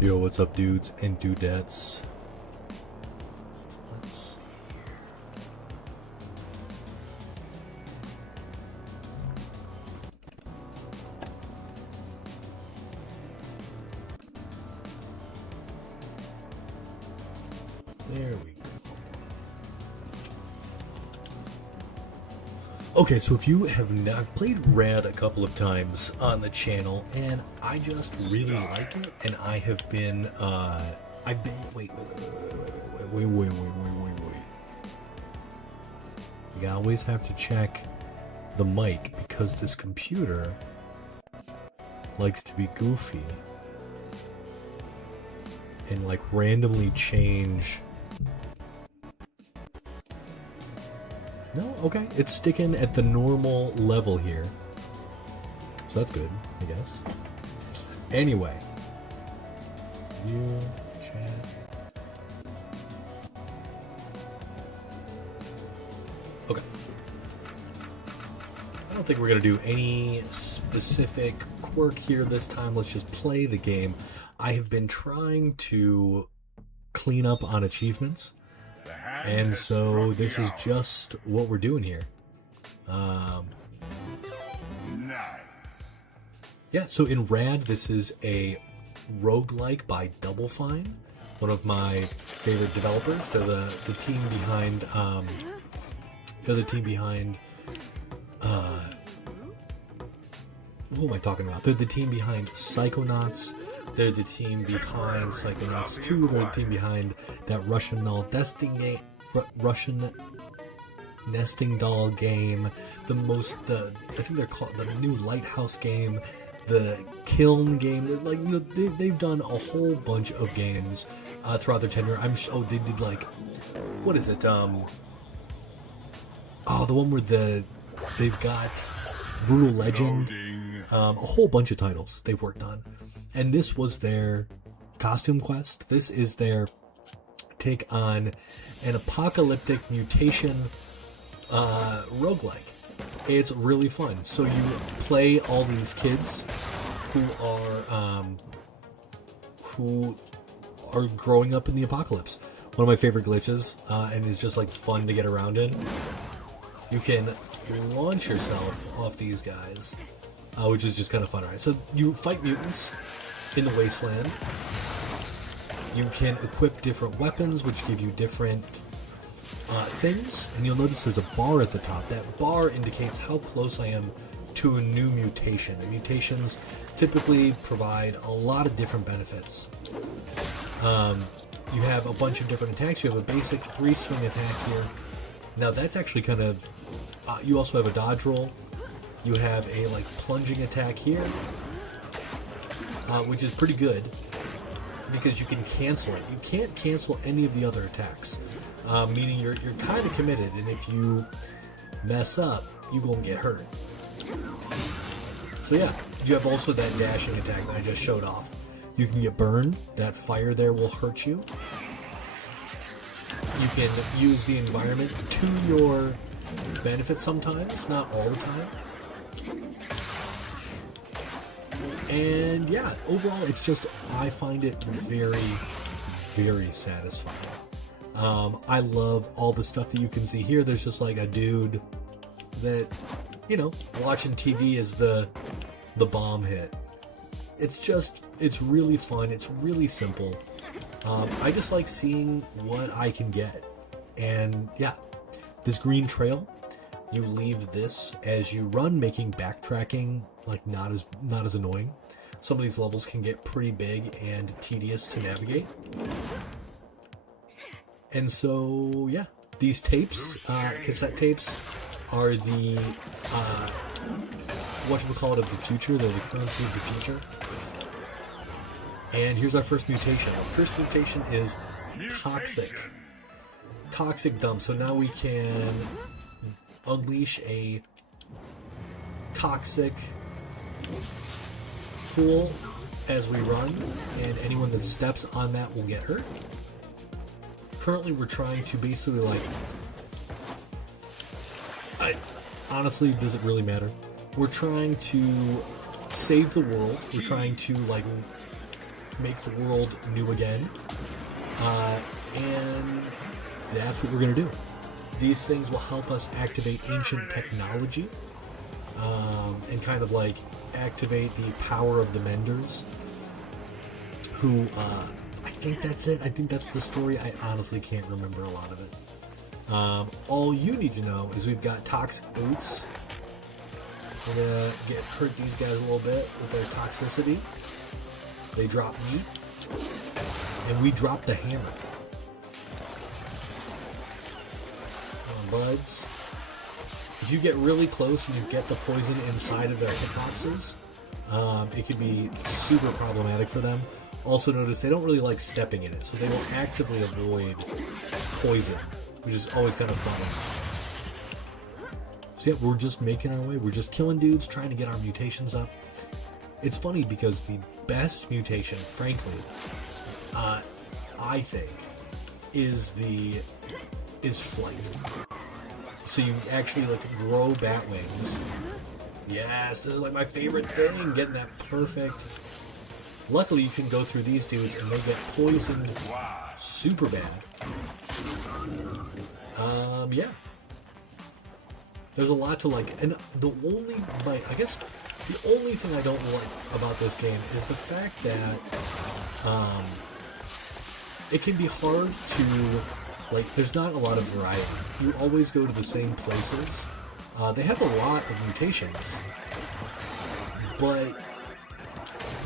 Yo, what's up, dudes and dudettes? Let's... There we go. Okay, so if you have not, I've played Rad a couple of times on the channel, and I just really like it, and I have been, wait. You always have to check the mic, because this computer likes to be goofy, and like randomly change. No? Okay. It's sticking at the normal level here. So that's good, I guess. Anyway. View, chat. Okay. I don't think we're going to do any specific quirk here this time. Let's just play the game. I have been trying to clean up on achievements. And so this is just what we're doing here. Nice. Yeah, so in Rad, this is a roguelike by Double Fine, one of my favorite developers. They're the team behind who am I talking about? They're the team behind Psychonauts. They're the team behind Psychonauts 2. They're the team behind that Russian nesting doll game. I think they're called the new Lighthouse game, the Kiln game. They're like, you know, they've done a whole bunch of games throughout their tenure. They did like, what is it? The one where they've got Brutal Legend. A whole bunch of titles they've worked on. And this was their Costume Quest. This is their take on an apocalyptic mutation roguelike. It's really fun. So you play all these kids who are growing up in the apocalypse. One of my favorite glitches, and is just like fun to get around in. You can launch yourself off these guys, which is just kind of fun, right? So you fight mutants in the wasteland. You can equip different weapons, which give you different things, and you'll notice there's a bar at the top. That bar indicates how close I am to a new mutation. And mutations typically provide a lot of different benefits. You have a bunch of different attacks. You have a basic 3-swing attack here. Now that's actually kind of... you also have a dodge roll. You have a like plunging attack here, which is pretty good because you can cancel it. You can't cancel any of the other attacks, meaning you're kind of committed, and if you mess up, you gonna get hurt. So yeah, you have also that dashing attack that I just showed off. You can get burned. That fire there will hurt you. You can use the environment to your benefit sometimes, not all the time. And yeah, overall, it's just, I find it very, very satisfying. I love all the stuff that you can see here. There's just like a dude that, you know, watching TV as the bomb hit. It's really fun. It's really simple. I just like seeing what I can get. And yeah, this green trail, you leave this as you run, making backtracking like not as annoying. Some of these levels can get pretty big and tedious to navigate. And so yeah, these tapes, cassette tapes, are the whatchamacallit of the future. They're the currency of the future. And here's our first mutation. Our first mutation is Toxic Dump. So now we can unleash a toxic pool as we run, and anyone that steps on that will get hurt. Currently, we're trying to basically like... honestly, does it really matter? We're trying to save the world. We're trying to like make the world new again. And that's what we're going to do. These things will help us activate ancient technology and kind of like activate the power of the Menders, who I think that's it. I think that's the story. I honestly can't remember a lot of it. All you need to know is we've got toxic boots. We're going to hurt these guys a little bit with their toxicity. They drop meat. And we drop the hammer. Buds. If you get really close and you get the poison inside of their hitboxes, it can be super problematic for them. Also notice they don't really like stepping in it, so they will actively avoid poison, which is always kind of fun. So yeah, we're just making our way. We're just killing dudes, trying to get our mutations up. It's funny because the best mutation, frankly, I think, is flight. So you actually like grow bat wings. Yes, this is like my favorite thing, getting that perfect. Luckily, you can go through these dudes and they get poisoned super bad. Yeah. There's a lot to like, and the only thing I don't like about this game is the fact that it can be hard to, like, there's not a lot of variety. You always go to the same places. They have a lot of mutations, but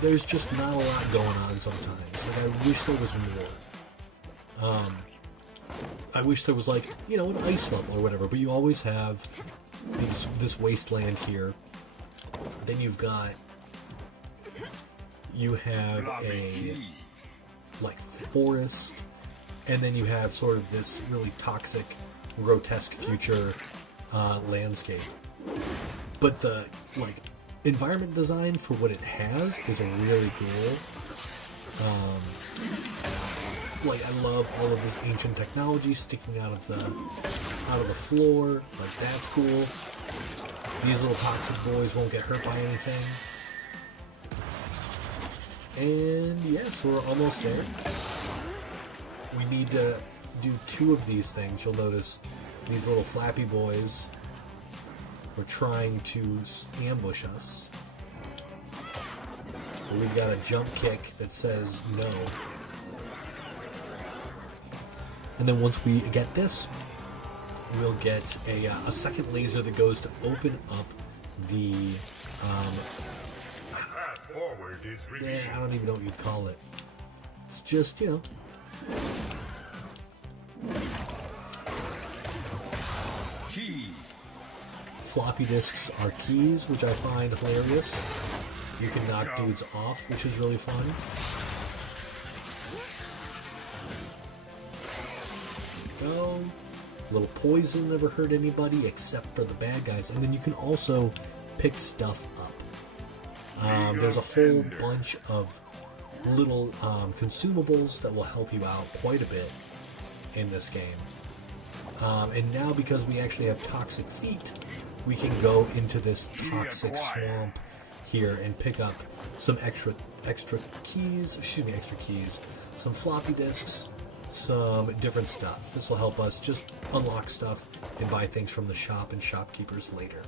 there's just not a lot going on sometimes. Like, I wish there was more. I wish there was, like, you know, an ice level or whatever, but you always have this wasteland here. Then you have a, like, forest, and then you have sort of this really toxic, grotesque future landscape. But the, like, environment design for what it has is really cool. Like, I love all of this ancient technology sticking out of the floor. Like, that's cool. These little toxic boys won't get hurt by anything. And yes, we're almost there. We need to do 2 of these things. You'll notice these little flappy boys were trying to ambush us. But we've got a jump kick that says no. And then once we get this, we'll get a second laser that goes to open up the Path forward is revealed. I don't even know what you'd call it. It's just, you know, Key. floppy disks are keys, which I find hilarious. You can knock dudes off, which is really fun. Go. Little poison never hurt anybody except for the bad guys. And then you can also pick stuff up. There's a whole bunch of little consumables that will help you out quite a bit in this game. And now because we actually have toxic feet, we can go into this toxic swamp here and pick up some extra keys, some floppy disks, some different stuff. This will help us just unlock stuff and buy things from the shop and shopkeepers later.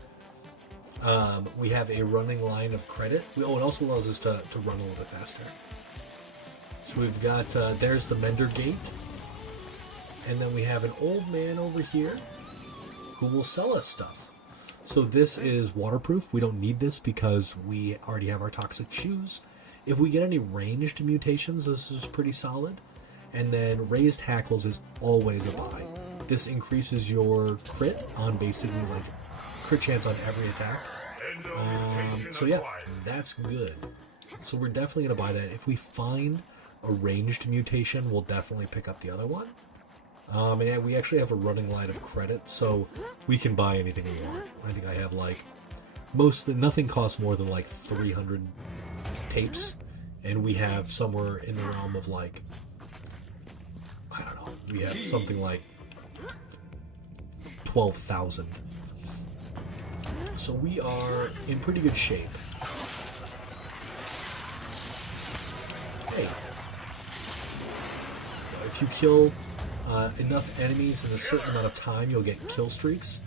We have a running line of credit. It also allows us to run a little bit faster. So we've got, there's the Mender Gate. And then we have an old man over here who will sell us stuff. So this is waterproof. We don't need this because we already have our toxic shoes. If we get any ranged mutations, this is pretty solid. And then raised hackles is always a buy. This increases your crit on basically like crit chance on every attack. So yeah, that's good. So we're definitely going to buy that. If we find a ranged mutation, we'll definitely pick up the other one. And yeah, we actually have a running line of credit, so we can buy anything we want. I think I have like nothing costs more than like 300 tapes, and we have somewhere in the realm of like, I don't know, we have something like 12,000. So we are in pretty good shape. Hey. if you kill enough enemies in a certain amount of time, you'll get kill streaks.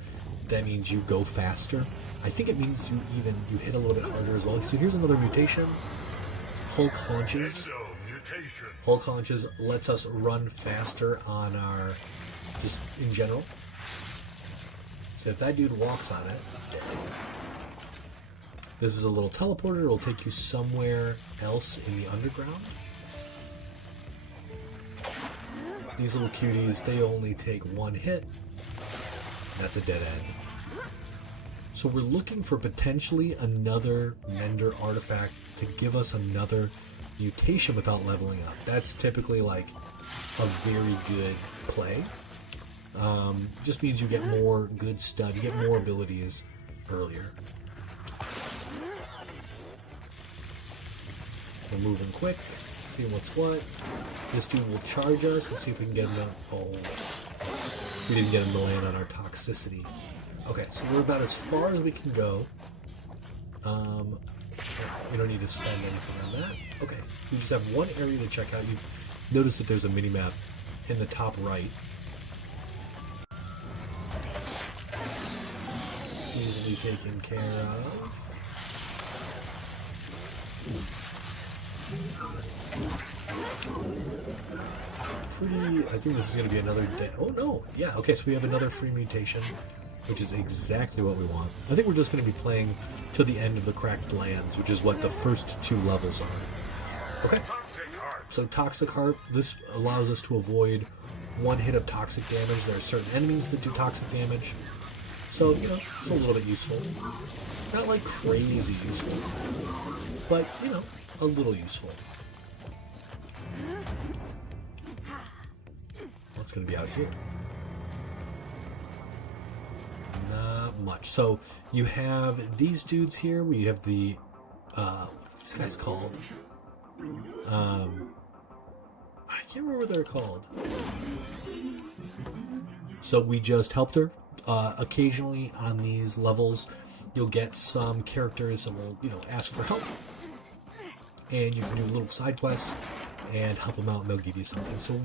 That means you go faster. I think it means you hit a little bit harder as well. So here's another mutation. Hulk Haunches. Mutation. Hulk Haunches lets us run faster on our, just in general. So if that dude walks on it, this is a little teleporter. It'll take you somewhere else in the underground. These little cuties, they only take one hit. That's a dead end. So we're looking for potentially another Mender artifact to give us another mutation without leveling up. That's typically like a very good play. Just means you get more good stud, you get more abilities earlier. We're moving quick, seeing what's what. This dude will charge us. Let's see if we can get him to... Oh, we didn't get him to land on our toxicity. Okay, so we're about as far as we can go. We don't need to spend anything on that. Okay, we just have one area to check out. You notice that there's a mini-map in the top right. Easily taken care of. I think this is going to be another day. Oh no, yeah, okay, so we have another free mutation, which is exactly what we want. I think we're just going to be playing to the end of the Cracked Lands, which is what the first two levels are. Okay, so Toxic Heart, this allows us to avoid one hit of toxic damage. There are certain enemies that do toxic damage, so, you know, it's a little bit useful. Not like crazy useful, but, you know, a little useful. What's going to be out here? Not much. So you have these dudes here. We have the these guys called. I can't remember what they're called. So we just helped her. Occasionally on these levels, you'll get some characters that will, you know, ask for help, and you can do little side quests and help them out, and they'll give you something. So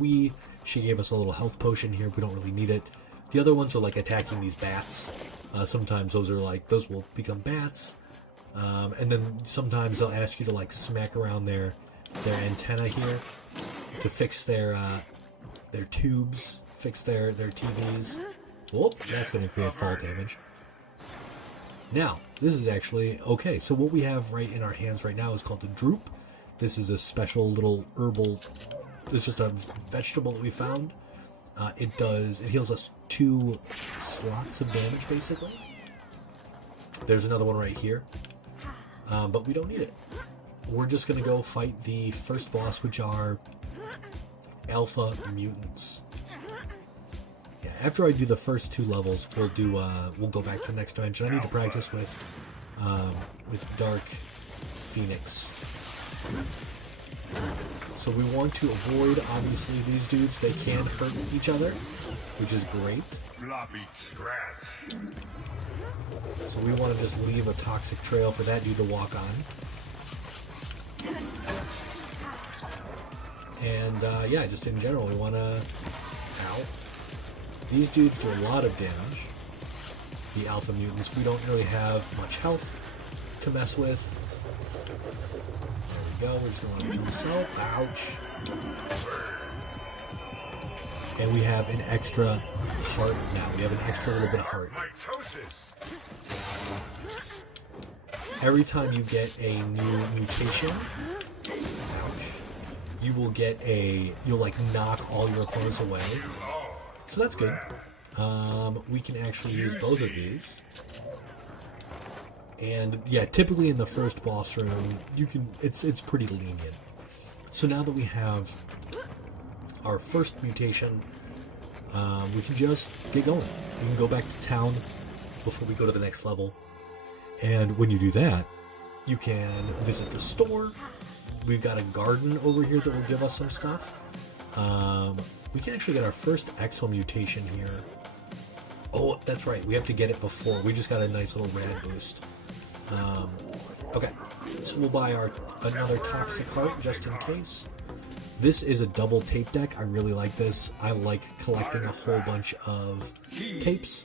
she gave us a little health potion here. We don't really need it. The other ones are like attacking these bats. Sometimes those will become bats. And then sometimes they'll ask you to like smack around their antenna here to fix their tubes, fix their TVs. Whoop, that's going to create fall damage. Now, this is actually okay. So what we have right in our hands right now is called the Droop. This is a special little herbal. It's just a vegetable that we found. It heals us 2 slots of damage, basically. There's another one right here, but we don't need it. We're just gonna go fight the first boss, which are alpha mutants. Yeah, after I do the first 2 levels, we'll go back to the next dimension. I need to practice with Dark Phoenix. So we want to avoid, obviously, these dudes. They can hurt each other, which is great. Floppy scratch. So we want to just leave a toxic trail for that dude to walk on. And yeah, just in general, we want to... Ow. These dudes do a lot of damage. The alpha mutants. We don't really have much health to mess with. There we go. We're just going to do so. Ouch. And we have an extra heart now. We have an extra little bit of heart. Mitosis. Every time you get a new mutation, ouch, you will get you'll like knock all your opponents away. So that's good. We can actually use both of these. And yeah, typically in the first boss room, it's pretty lenient. So now that we have our first mutation, we can just get going. We can go back to town before we go to the next level. And when you do that, you can visit the store. We've got a garden over here that will give us some stuff. We can actually get our first Exo mutation here. Oh, that's right. We have to get it before. We just got a nice little rad boost. Okay, so we'll buy another Toxic Heart just in case. This is a double tape deck. I really like this. I like collecting a whole bunch of tapes.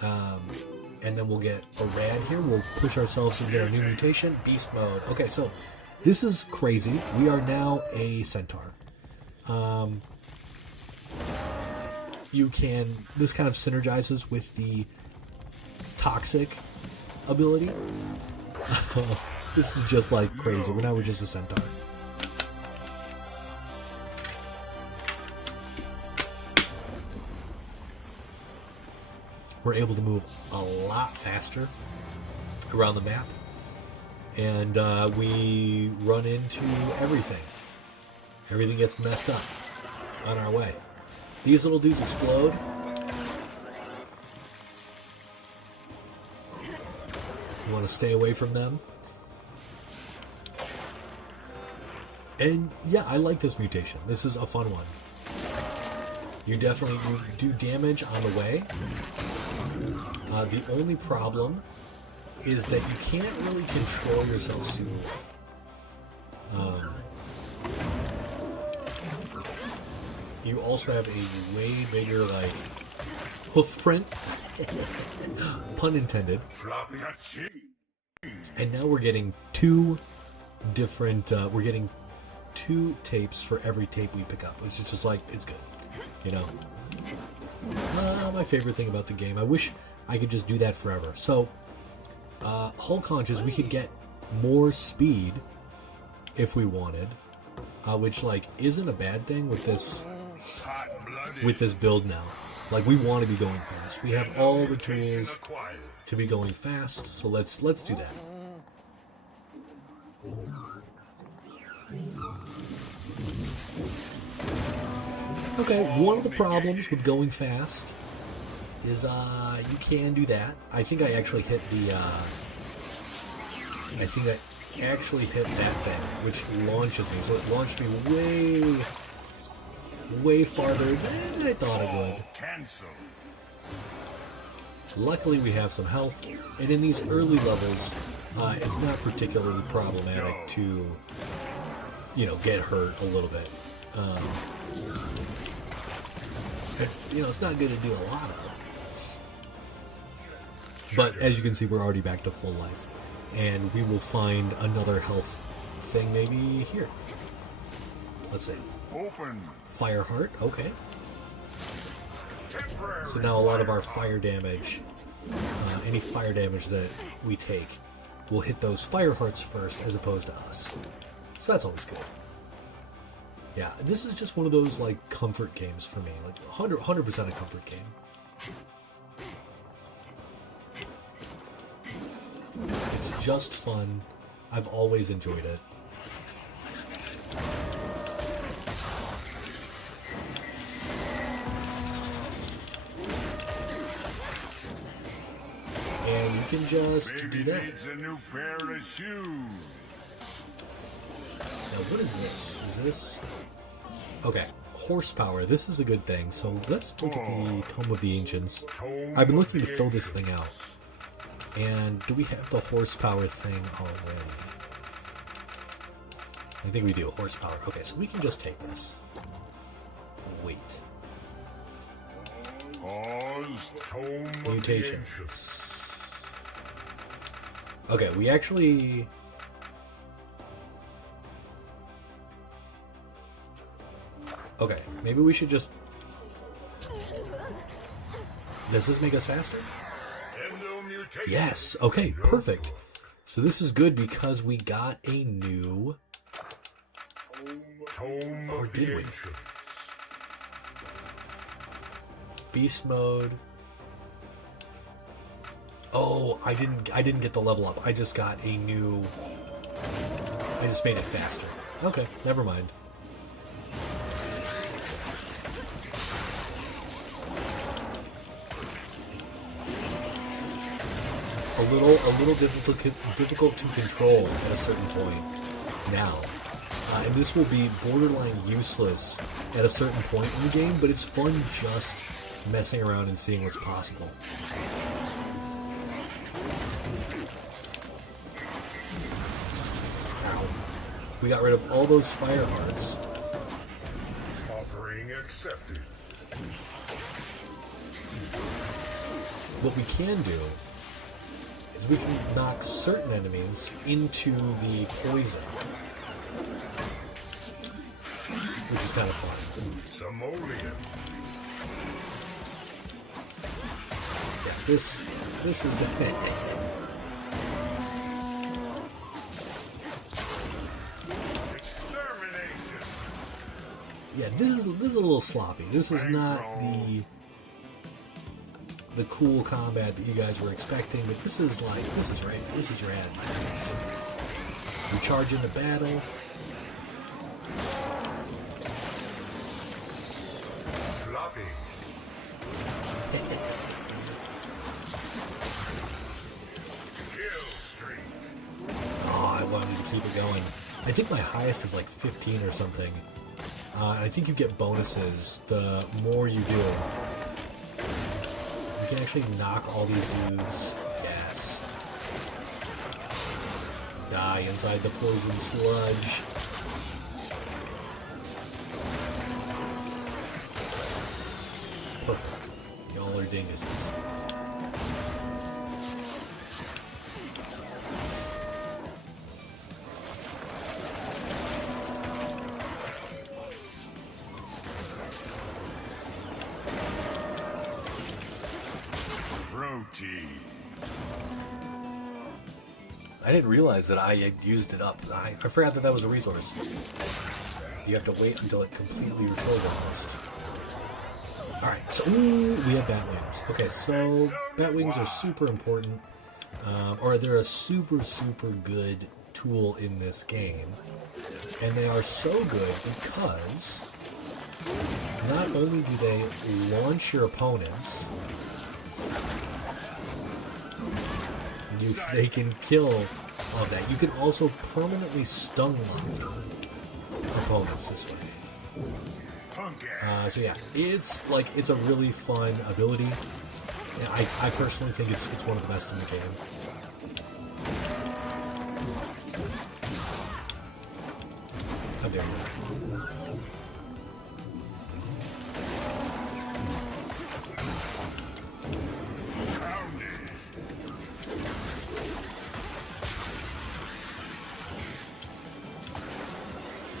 And then we'll get a rad here. We'll push ourselves and get our new mutation. Beast mode. Okay, so this is crazy. We are now a centaur. This kind of synergizes with the toxic ability. This is just like crazy. Now we're just a centaur. We're able to move a lot faster around the map, and we run into everything. Everything gets messed up on our way. These little dudes explode. You want to stay away from them. And yeah, I like this mutation. This is a fun one. You do damage on the way. The only problem is that you can't really control yourself super well. You also have a way bigger, like, hoof print. Pun intended. And now we're getting two different, we're getting 2 tapes for every tape we pick up, which is just like, it's good, you know? My favorite thing about the game. I wish I could just do that forever. So, hull conches, we could get more speed if we wanted, which, like, isn't a bad thing with this build now. Like, we want to be going fast. We have all the tools to be going fast, so let's do that. Okay, one of the problems with going fast is you can do that. I think I actually hit the that thing, which launches me. So it launched me way farther than I thought it would. Luckily, we have some health, and in these early levels, it's not particularly problematic to, you know, get hurt a little bit. You know, it's not good to do a lot of. But as you can see, we're already back to full life. And we will find another health thing maybe here. Let's see. Fire heart, okay. So now a lot of our fire damage, any fire damage that we take, will hit those fire hearts first as opposed to us. So that's always good. Yeah, this is just one of those, like, comfort games for me. Like, 100% a comfort game. It's just fun. I've always enjoyed it. And you can just do that. Now, what is this? Is this... Okay, horsepower. This is a good thing. So let's look at the Tome of the Ancients. I've been looking to fill this thing out. And do we have the horsepower thing already? I think we do. Horsepower. Okay, so we can just take this. Wait. Mutations. Okay, we actually... Okay, maybe we should just... Does this make us faster? Yes, okay, perfect. So this is good because we got a new... Or did we? Beast mode. Oh, I didn't get the level up. I just got a new... I just made it faster. Okay, never mind. A little difficult to control at a certain point now. And this will be borderline useless at a certain point in the game, but it's fun just messing around and seeing what's possible. Ow. We got rid of all those fire hearts. Offering accepted. What we can do is we can knock certain enemies into the poison, which is kind of fun. Simoleon. Yeah, this is Extermination. yeah, this is a little sloppy. This is not the cool combat that you guys were expecting, but this is rad. This is rad, my guys. We charge into battle. Floppy. Kill streak. Oh, I wanted to keep it going. I think my highest is like 15 or something. I think you get bonuses the more you do. You can actually knock all these dudes. Yes. Die inside the poison sludge. Perfect. Y'all are dinguses. Protein. I didn't realize that I had used it up. I forgot that was a resource. You have to wait until it completely refills almost. Alright, so ooh, we have bat wings. Okay, so bat wings are super important. Or they're a super good tool in this game. And they are so good because not only do they launch your opponents, they can kill all that. You can also permanently stun lock opponents this way. Punk So yeah, it's a really fun ability. Yeah, I personally think it's one of the best in the game. How dare you?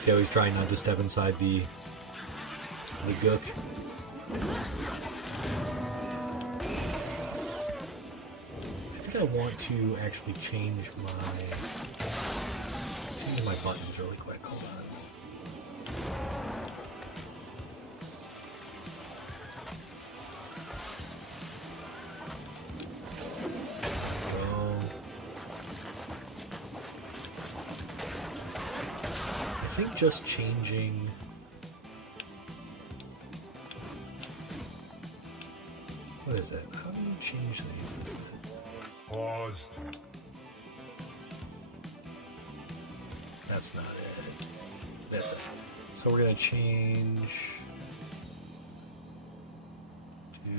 See how he's trying not to step inside the gook. I think I want to actually change my buttons really quick. Hold on. I think just changing. What is it? How do you change these? Paused. That's not it. That's it. So we're gonna change to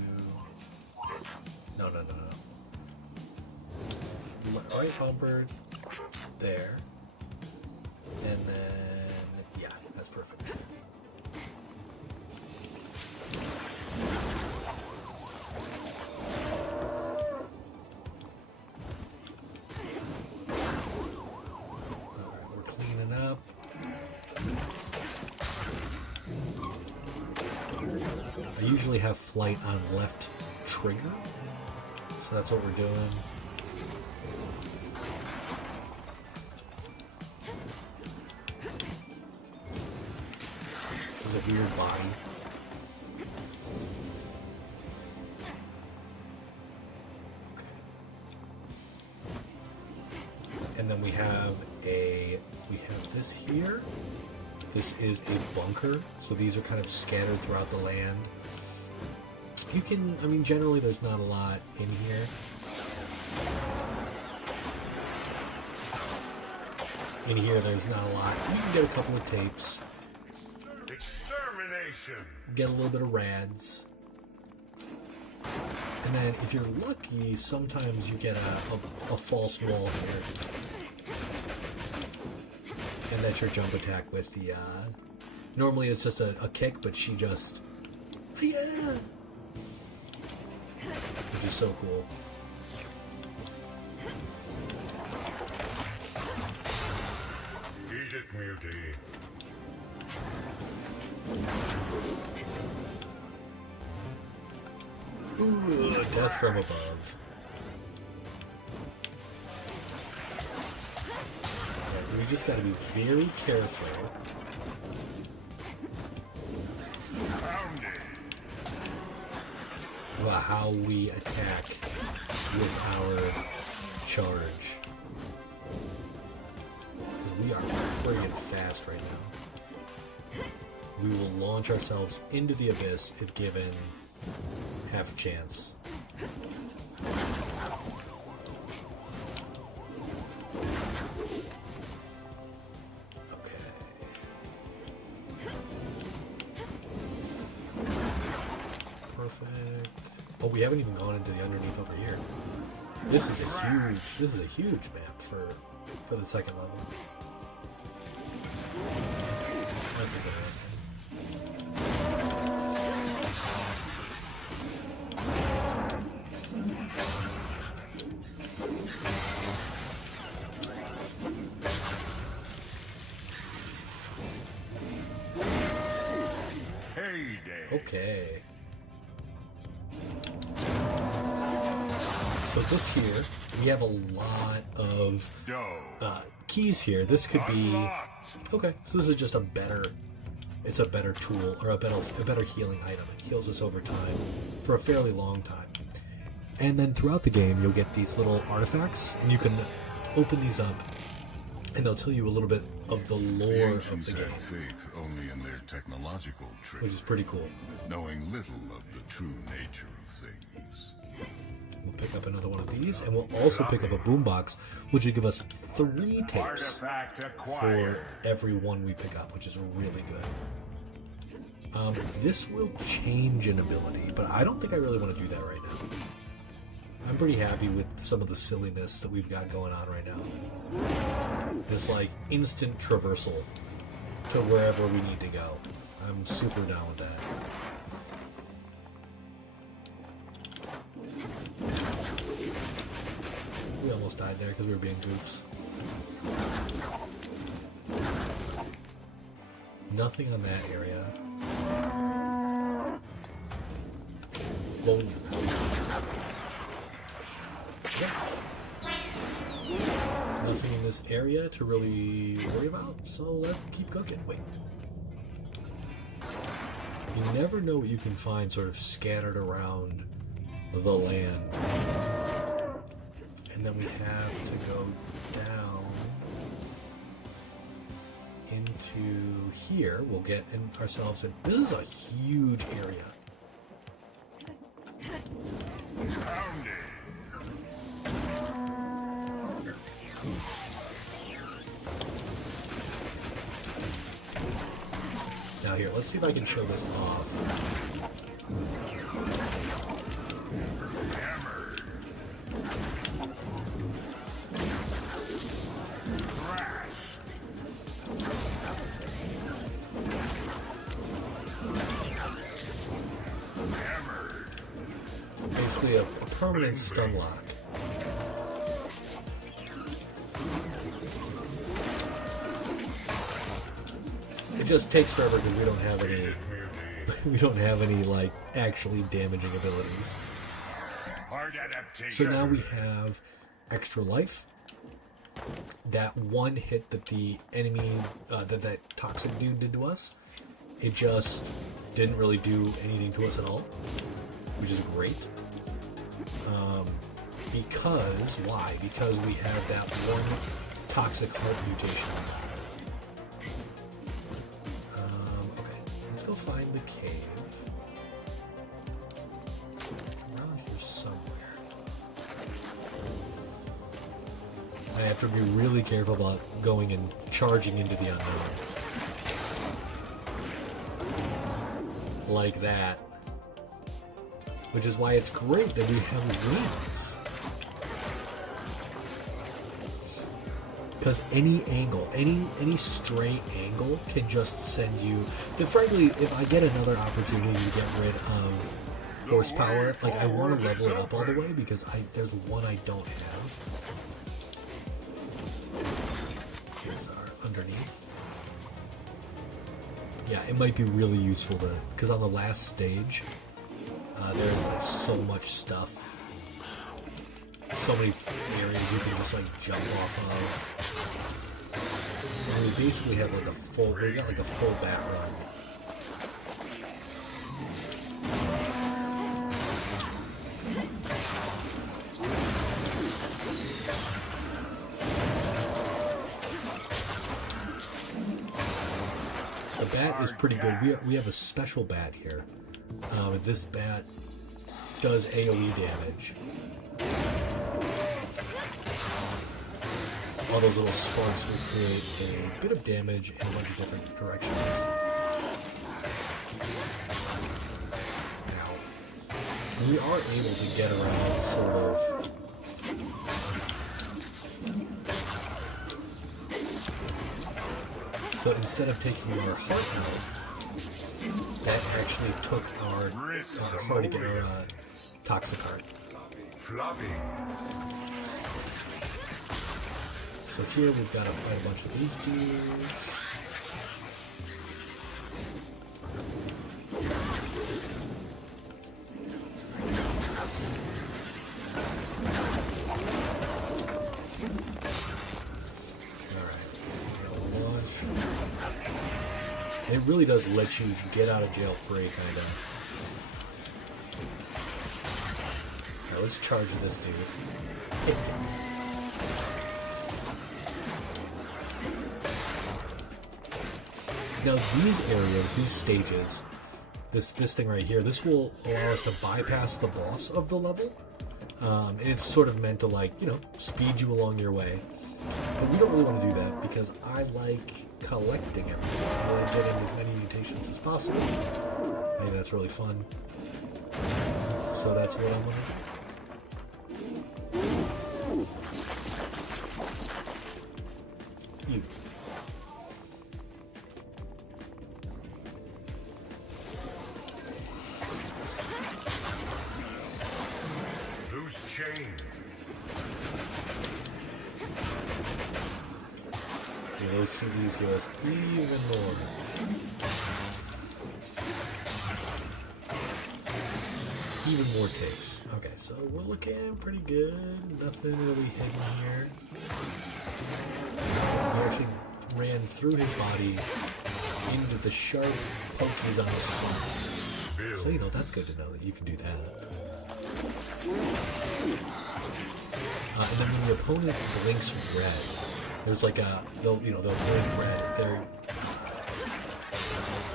no. Right bumper there, and then yeah, that's perfect. I usually have flight on left trigger, so that's what we're doing. This is a weird body. Okay. And then we have this here. This is a bunker, so these are kind of scattered throughout the land. You can, I mean, generally there's not a lot in here. In here there's not a lot. You can get a couple of tapes. Extermination. Get a little bit of rads. And then if you're lucky, sometimes you get a false wall here. And that's your jump attack with the, normally it's just a kick, but she just, yeah! Which is so cool. Eat it, Muty. Ooh, death from above. Right, we just gotta be very careful. About how we attack with our charge. We are friggin' fast right now. We will launch ourselves into the abyss if given half a chance. Okay. Perfect. Oh, we haven't even gone into the underneath over here. This is a huge map for the second level. This is interesting. Heyday. Okay. So this here, we have a lot of Dough. keys here. This could be Unlocked. okay. So this is just a better. It's a better tool or a better healing item. It heals us over time for a fairly long time. And then throughout the game, you'll get these little artifacts, and you can open these up, and they'll tell you a little bit of the The lore of ancients the had game, faith only in their technological which is tricks, pretty cool. knowing little of the true nature of things. We'll pick up another one of these, and we'll also pick up a boombox, which will give us 3 tapes Artifact for acquired. every one we pick up, which is really good. This will change an ability, but I don't think I really want to do that right now. I'm pretty happy with some of the silliness that we've got going on right now. It's like instant traversal to wherever we need to go. I'm super down with that. We almost died there because we were being goofs. Nothing on that area. Whoa. Nothing in this area to really worry about, so let's keep cooking. Wait. You never know what you can find sort of scattered around the land. And then we have to go down into here. We'll get ourselves in. This is a huge area. Pounded. Now here, let's see if I can show this off. Thrashed. Hammered. Basically a permanent stun lock. It just takes forever because we don't have any. Eat it, Muty. We don't have any like actually damaging abilities. Hard adaptation. So now we have extra life. That one hit that the enemy, that toxic dude did to us, it just didn't really do anything to us at all, which is great. Because, why? Because we have that one toxic heart mutation. Okay, let's go find the cave. Around here somewhere. I have to be really careful about going and charging into the unknown. Like that. Which is why it's great that we have wings. because any angle, any stray angle can just send you. And frankly, if I get another opportunity to get rid of horsepower, like I want to level it up all the way because there's one I don't have. Here's our underneath. Yeah, it might be really useful to, because on the last stage, there's like so much stuff. So many areas you can just like jump off of. And we basically have like we got like a full bat run. The bat is pretty good. We have a special bat here. This bat does AoE damage. All those little sparks will create a bit of damage in a bunch of different directions. Now, we are able to get around sort of. So instead of taking our heart out, that actually took our heart to get our Toxicart. Floppy. So here we've got to fight a bunch of these dudes. It really does let you get out of jail free, kind of. Alright, let's charge this dude. Now these areas, these stages, this thing right here, this will allow us to bypass the boss of the level. And it's sort of meant to, like, you know, speed you along your way. But we don't really want to do that because I like collecting everything. I like getting as many mutations as possible. I think that's really fun. So that's what I'm going to do. You. Loose chain. Yeah, those CDs give us even more. Even more takes. Okay, so we're looking pretty good. Nothing really hidden here. He actually ran through his body into the sharp pokies on his spine. So, you know, that's good to know that you can do that. And then when the opponent blinks red, there's like they'll blink red.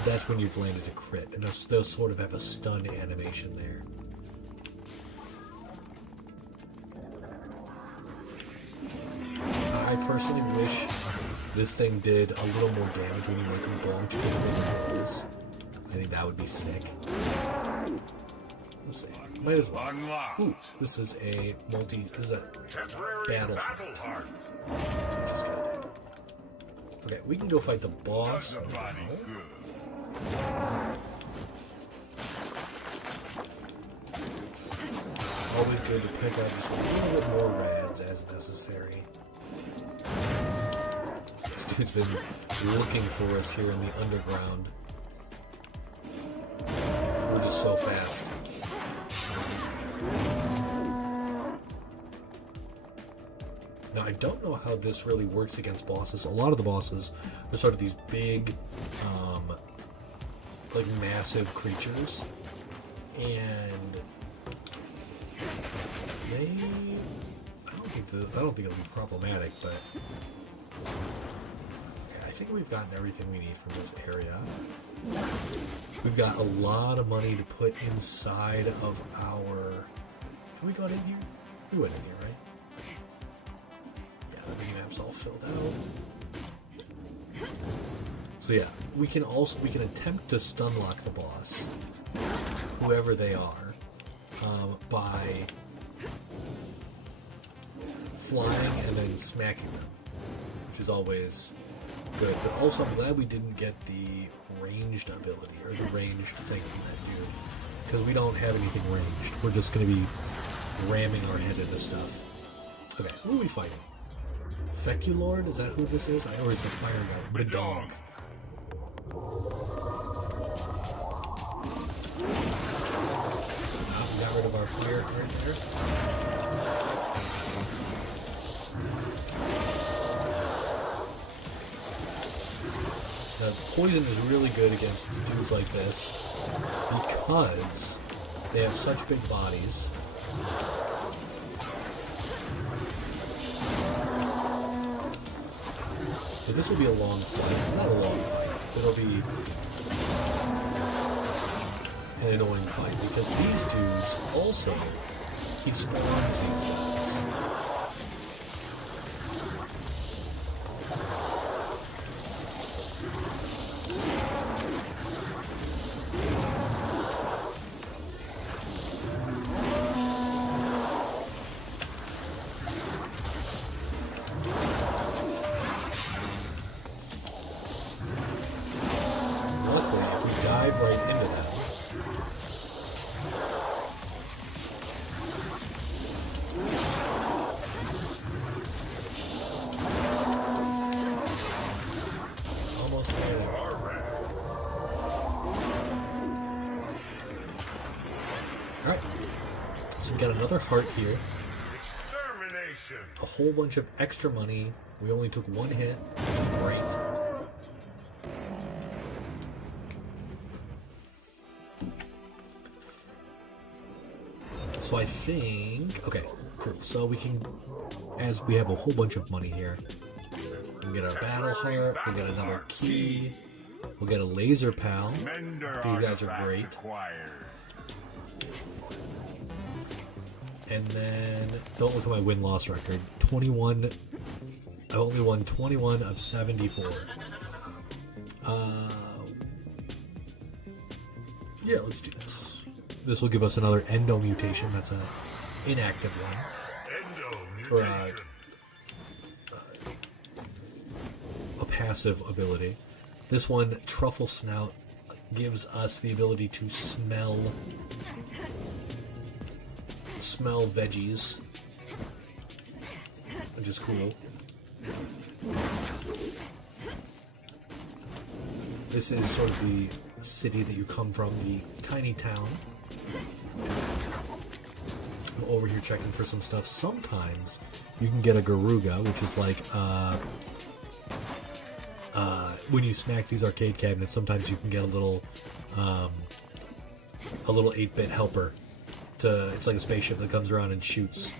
That's when you've landed a crit, and they'll sort of have a stun animation there. I personally wish this thing did a little more damage when you make them belong to individual holes. I think that would be sick. Let's see. Might as well. Ooh, this is a battle heart. Which is good. Okay, we can go fight the boss. Always good to pick up just a little bit more rads as necessary. This dude's been looking for us here in the underground. We're just so fast. Now, I don't know how this really works against bosses. A lot of the bosses are sort of these big, like massive creatures, and I don't think it'll be problematic, but I think we've gotten everything we need from this area. We've got a lot of money to put inside of our. Have we gone in here? We went in here, right? Yeah, the mini-map's all filled out. So yeah, we can attempt to stun lock the boss, whoever they are, by flying and then smacking them. which is always good. But also, I'm glad we didn't get the ranged ability, or the ranged thing from that dude. Because we don't have anything ranged. We're just going to be ramming our head into stuff. Okay, who are we fighting? Feculord? Is that who this is? I always the fire guy. Bedong. We got rid of our fire right there. Now, poison is really good against dudes like this because they have such big bodies. So this will be a long fight. Not a long fight. It'll be an annoying fight because these dudes also, he spawns these guys. Luckily, if we dive right into them, almost there. Alright, so we got another heart here, Extermination. a whole bunch of extra money. We only took one hit, which is great. So I think, okay, cool. So we can, as we have a whole bunch of money here, we can get our battle heart, we'll get another key, we'll get a laser pal. Mender These guys are artifact great. acquired. And then, don't look at my win-loss record. 21, I only won 21 of 74. Yeah, let's do this. This will give us another endo mutation. That's an inactive one. Endo Or mutation. a passive ability. This one, Truffle Snout, gives us the ability to smell veggies, which is cool. This is sort of the city that you come from, the tiny town. I'm over here checking for some stuff. Sometimes you can get a Garuga, which is like when you smack these arcade cabinets, sometimes you can get a little 8-bit helper. It's like a spaceship that comes around and shoots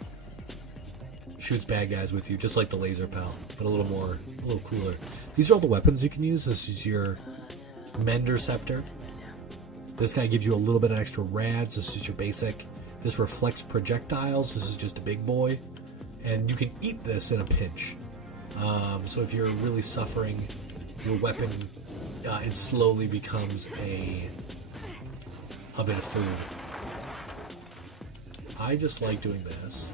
bad guys with you, just like the laser pal, but a little cooler. These are all the weapons you can use. This is your Mender Scepter. This guy gives you a little bit of extra rads. This is your basic. This reflects projectiles. This is just a big boy, and you can eat this in a pinch. So if you're really suffering, your weapon it slowly becomes a bit of food. I just like doing this.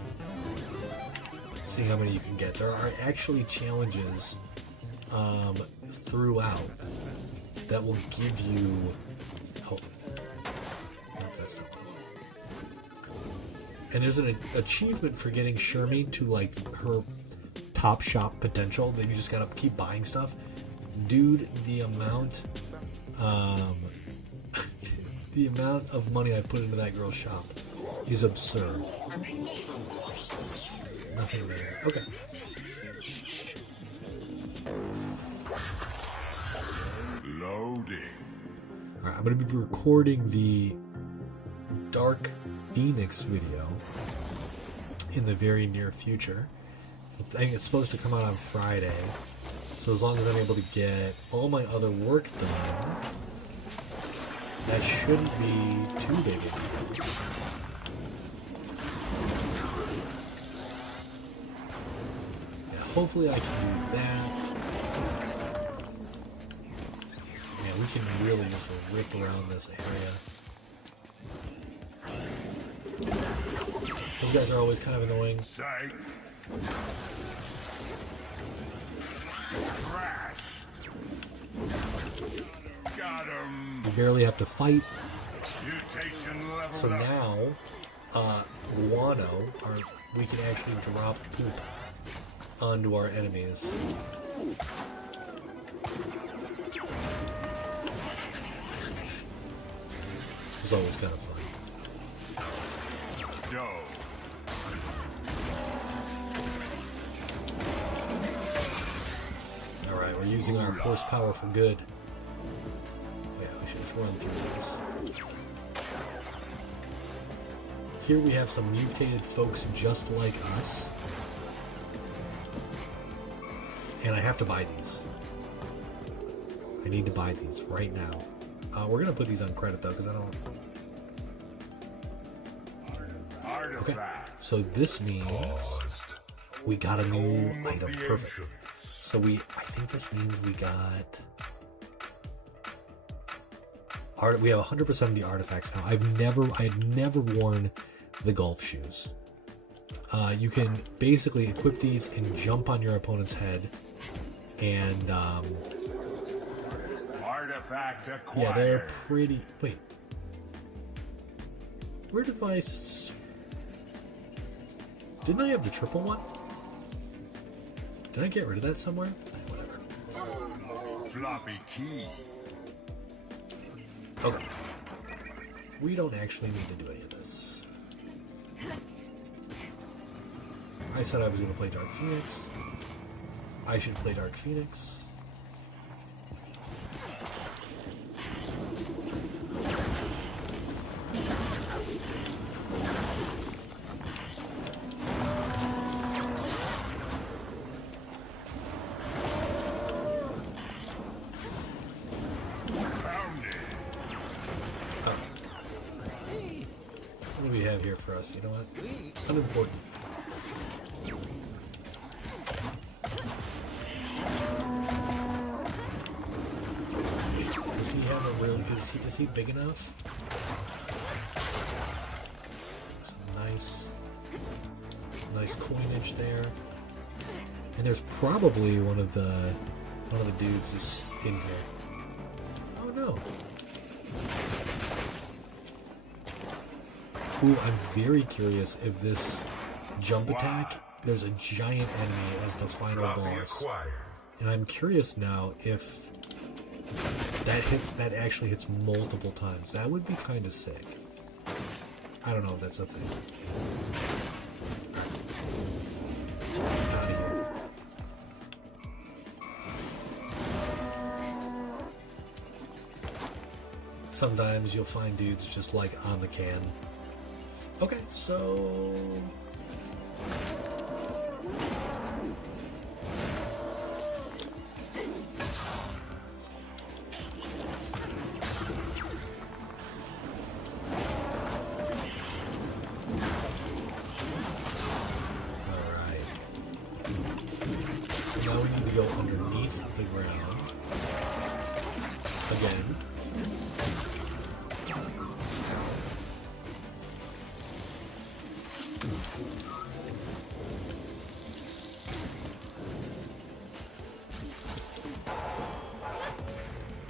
Seeing how many you can get. There are actually challenges throughout that will give you. Oh, no, that's not one. And there's an achievement for getting Shermie to like her top shop potential that you just gotta keep buying stuff. Dude, the amount of money I put into that girl's shop is absurd. Nothing there. Okay. Loading. Alright, I'm going to be recording the Dark Phoenix video in the very near future. I think it's supposed to come out on Friday. So as long as I'm able to get all my other work done, that shouldn't be too big of a deal. Hopefully I can do that. Man, we can really just rip around this area. Those guys are always kind of annoying. Psych. Crashed. Got him. We barely have to fight. Mutation level So up. now, Guano, we can actually drop poop onto our enemies. It's always kind of fun. Doe. Alright, we're using our horsepower for good. Yeah, we should just run through this. Here we have some mutated folks just like us. And I have to buy these. I need to buy these right now. We're going to put these on credit though, because I don't... Okay, Artifact. so this means we got a new Tomb of item. the Perfect. Ancients. So I think this means we got... We have 100% of the artifacts now. I had never worn the golf shoes. You can basically equip these and jump on your opponent's head, and Artifact acquired. yeah, they're pretty. Wait, where did didn't I have the triple one? Did I get rid of that somewhere? Whatever. Floppy key. Okay. We don't actually need to do any of this. I said I was going to play Dark Phoenix. I should play Dark Phoenix. Found it. What do we have here for us? You know what? Unimportant. Does he have a real... Is he big enough? Some nice coinage there. And there's probably one of the dudes is in here. Oh no. Ooh, I'm very curious if this jump attack, there's a giant enemy as the final Floppy boss. acquired. And I'm curious now if that actually hits multiple times. That would be kind of sick. I don't know if that's a thing. Out of here. Sometimes you'll find dudes just like on the can. Okay, so alright. Now we need to go underneath the ground. Again.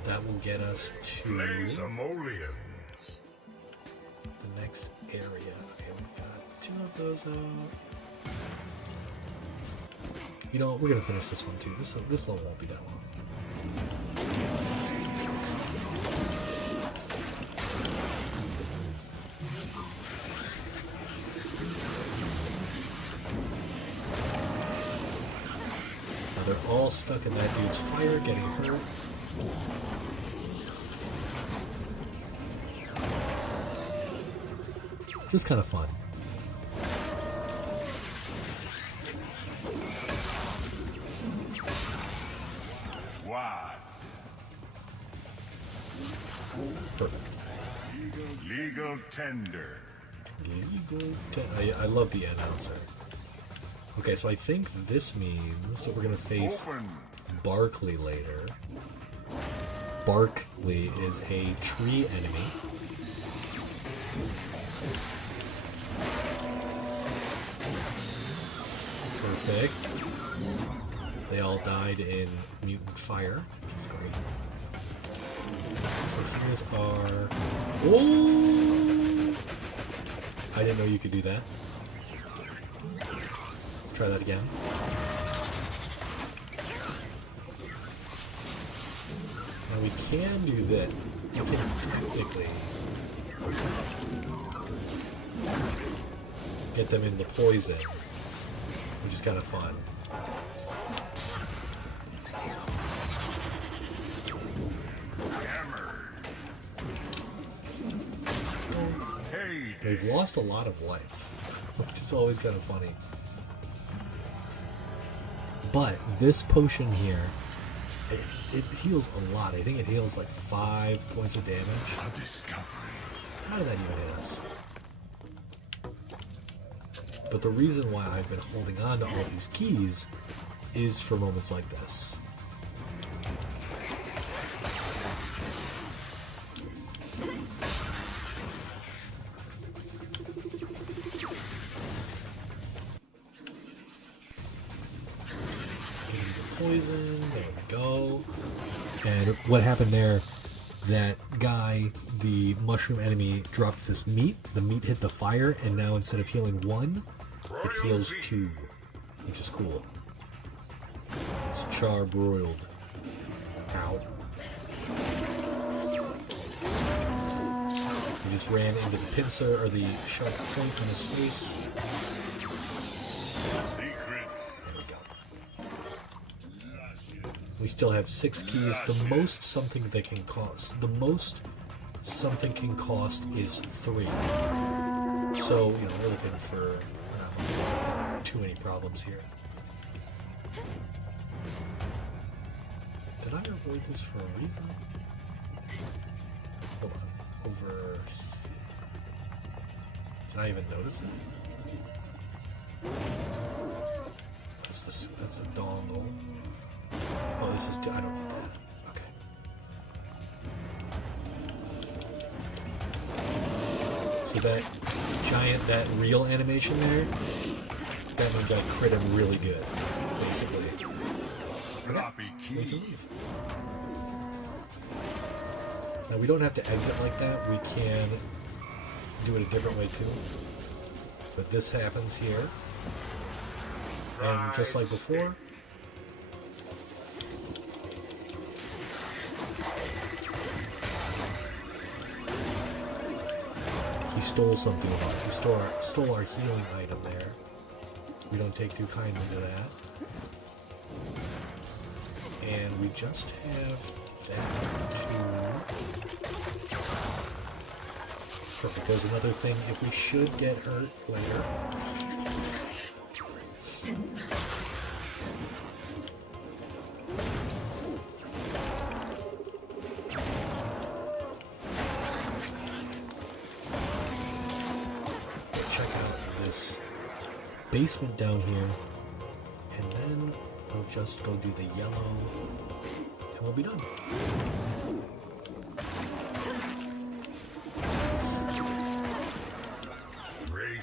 That will get us to Blaze emollients. the next area. Okay, we've got 2 of those out. You know what? We're gonna finish this one too. This level won't be that long. Now they're all stuck in that dude's fire, getting hurt. Just kind of fun. Why? Perfect. Legal tender. I love the announcer. Okay, so I think this means that we're gonna face Open. Barkley later. Barkley is a tree enemy. Perfect. They all died in mutant fire. Great. So here's our... Oh! I didn't know you could do that. Let's try that again. Now we can do that. We can technically get them into poison, which is kind of fun. They've lost a lot of life, which is always kind of funny. But this potion here, it heals a lot. I think it heals like 5 points of damage. A discovery. How did that even hit us? But the reason why I've been holding on to all these keys is for moments like this. Poison, there we go. And what happened there, that guy, the mushroom enemy, dropped this meat. The meat hit the fire, and now instead of healing 1, it heals 2, which is cool. It's charbroiled. Ow. He just ran into the pincer, or the sharp point on his face. We still have 6 keys. The most something that can cost. The most something can cost is 3. So, you know, we're looking for too many problems here. Did I avoid this for a reason? Hold on. Over. Did I even notice it? That's a dongle. Oh, this is... I don't need that. Okay. So that giant, that real animation there, that means I crit him really good, basically. Floppy We can key. leave. Now, we don't have to exit like that. We can do it a different way, too. But this happens here. And just like before... stole something about it. We stole our healing item there. We don't take too kindly to that. And we just have that too. Perfect. There's another thing. If we should get hurt later. Basement down here, and then we'll just go do the yellow, and we'll be done. Crazy.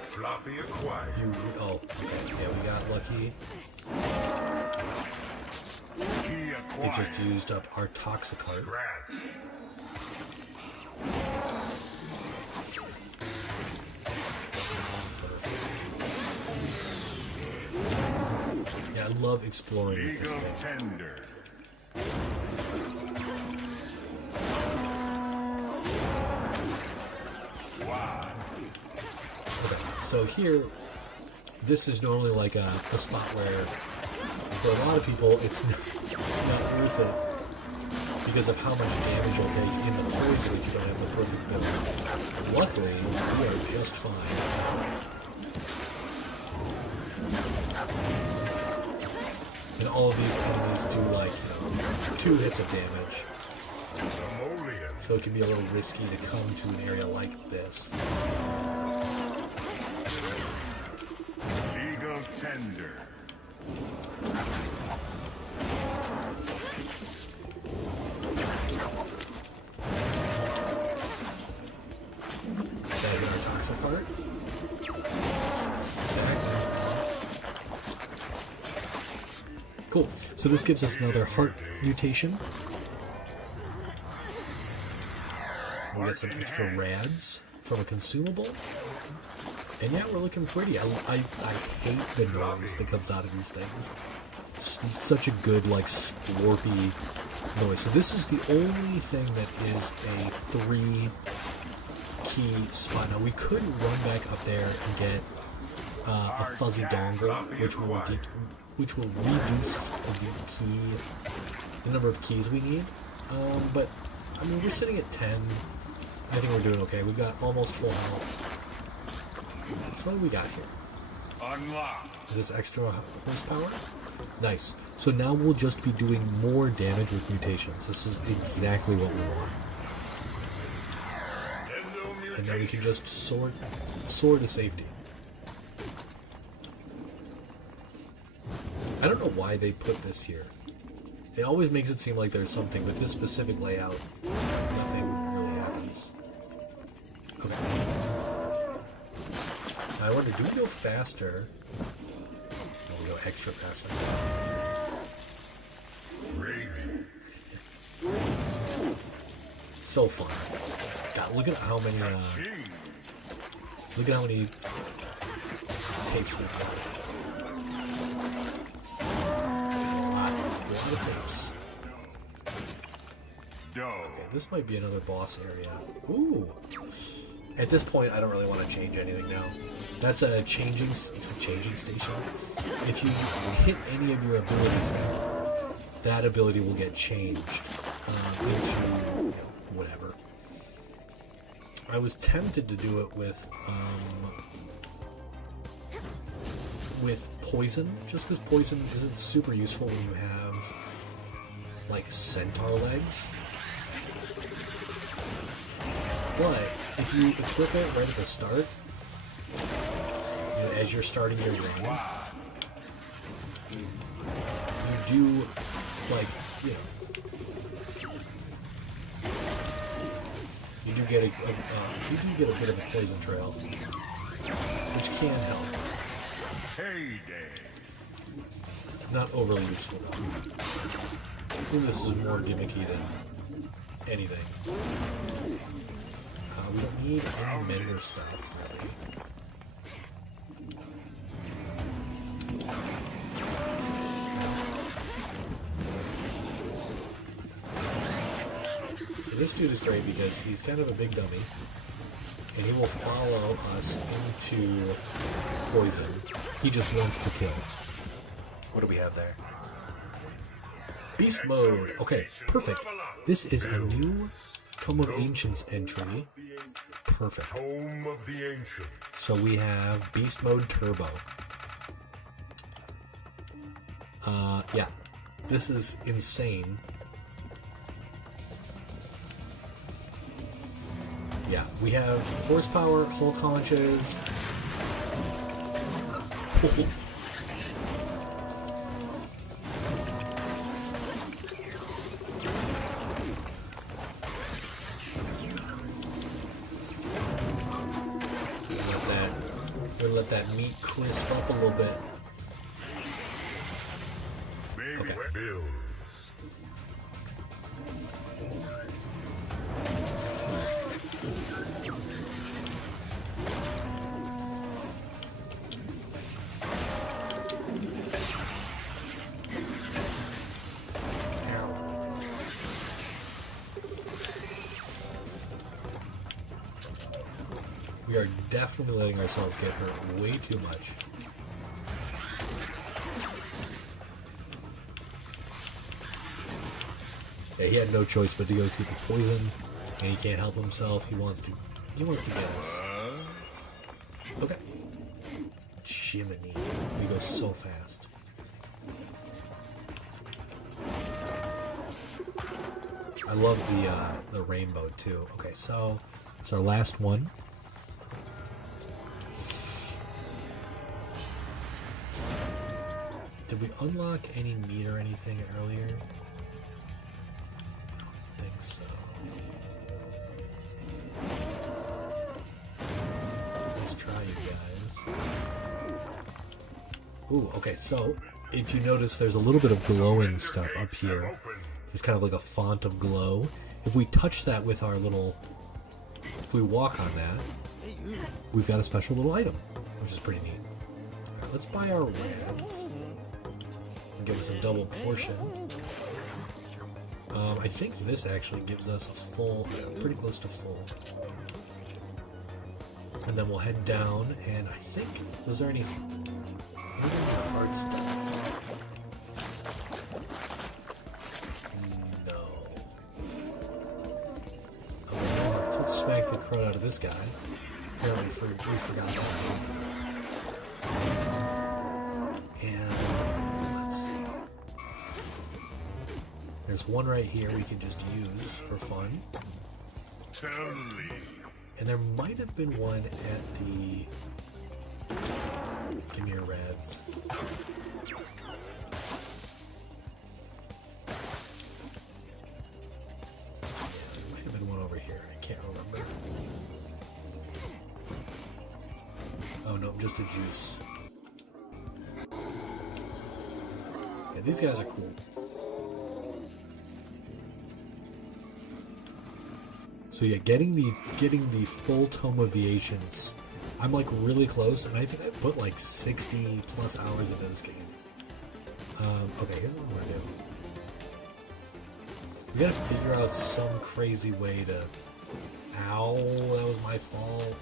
Floppy acquired. Oh, okay, yeah, we got lucky. Key It acquired. just used up our Toxicart. Scratch. Yeah, I love exploring with this Legal thing. tender. Wow. Okay, so here, this is normally like a spot where, for a lot of people, it's not worth it because of how much damage you'll take in the poison if you don't have the perfect build. Luckily, we are just fine. And all of these enemies do like, 2 hits of damage. Simoleon. So it can be a little risky to come to an area like this. Legal tender. That is our Toxicart. Cool. So this gives us another heart mutation. We get some extra rads from a consumable. And yeah, we're looking pretty. I hate the noise that comes out of these things. It's such a good, like, splorpy noise. So this is the only thing that is a 3-key spot. Now we could run back up there and get a fuzzy dongle, which will reduce the number of keys we need. But I mean, we're sitting at 10. I think we're doing okay. We've got almost full health. So what do we got here? Unlock. Is this extra horsepower? Nice. So now we'll just be doing more damage with mutations. This is exactly what we want. And then we can just soar to safety. I don't know why they put this here. It always makes it seem like there's something, but this specific layout, nothing really happens. Okay. I wonder, do we go faster? No, we go extra fast. Raven. So fun. God, look at how many. Look at how many tapes we've got. A lot of tapes. Okay, this might be another boss area. Ooh. At this point, I don't really want to change anything now. That's a changing station. If you hit any of your abilities now, that ability will get changed into whatever. I was tempted to do it with poison, just because poison isn't super useful when you have like centaur legs. But if you equip it right at the start, as you're starting your run, you do, like, you do get a bit of a poison trail, which can help. Heyday. Not overly useful though. I think this is more gimmicky than anything. We don't need any mender stuff, really. So this dude is great because he's kind of a big dummy, and he will follow us into poison. He just wants to kill. What do we have there? Beast mode. Okay, perfect. This is a new Tome of Ancients entry. Perfect. Tome of the Ancient. So we have Beast Mode Turbo. Yeah. This is insane. Yeah, we have horsepower, hull conches. Let that meat crisp up a little bit. Baby bills. We are definitely letting ourselves get hurt way too much. Yeah, he had no choice but to go through the poison, and he can't help himself. He wants to get us. Okay. Jiminy. We go so fast. I love the rainbow too. Okay, so it's our last one. Did we unlock any meat or anything earlier? I don't think so. Let's try, you guys. Ooh, okay, so if you notice, there's a little bit of glowing stuff up here. There's kind of like a font of glow. If we touch that with our little... If we walk on that, we've got a special little item, which is pretty neat. Alright, let's buy our rads. And give us a double portion. I think this actually gives us a full... pretty close to full. And then we'll head down, and I think... Was there any hard stuff? No. So let's smack the crud out of this guy. Apparently we forgot that. And let's see. There's one right here we can just use for fun. Totally. And there might have been one at the... Give me your rads. Yeah, there might have been one over here. I can't remember. Oh no, just a juice. Yeah, these guys are cool. So yeah, getting the full Tome of the Ancients, I'm like really close, and I think I put like 60 plus hours into this game. Okay, here's what I'm gonna do. We gotta figure out some crazy way to... Ow, that was my fault.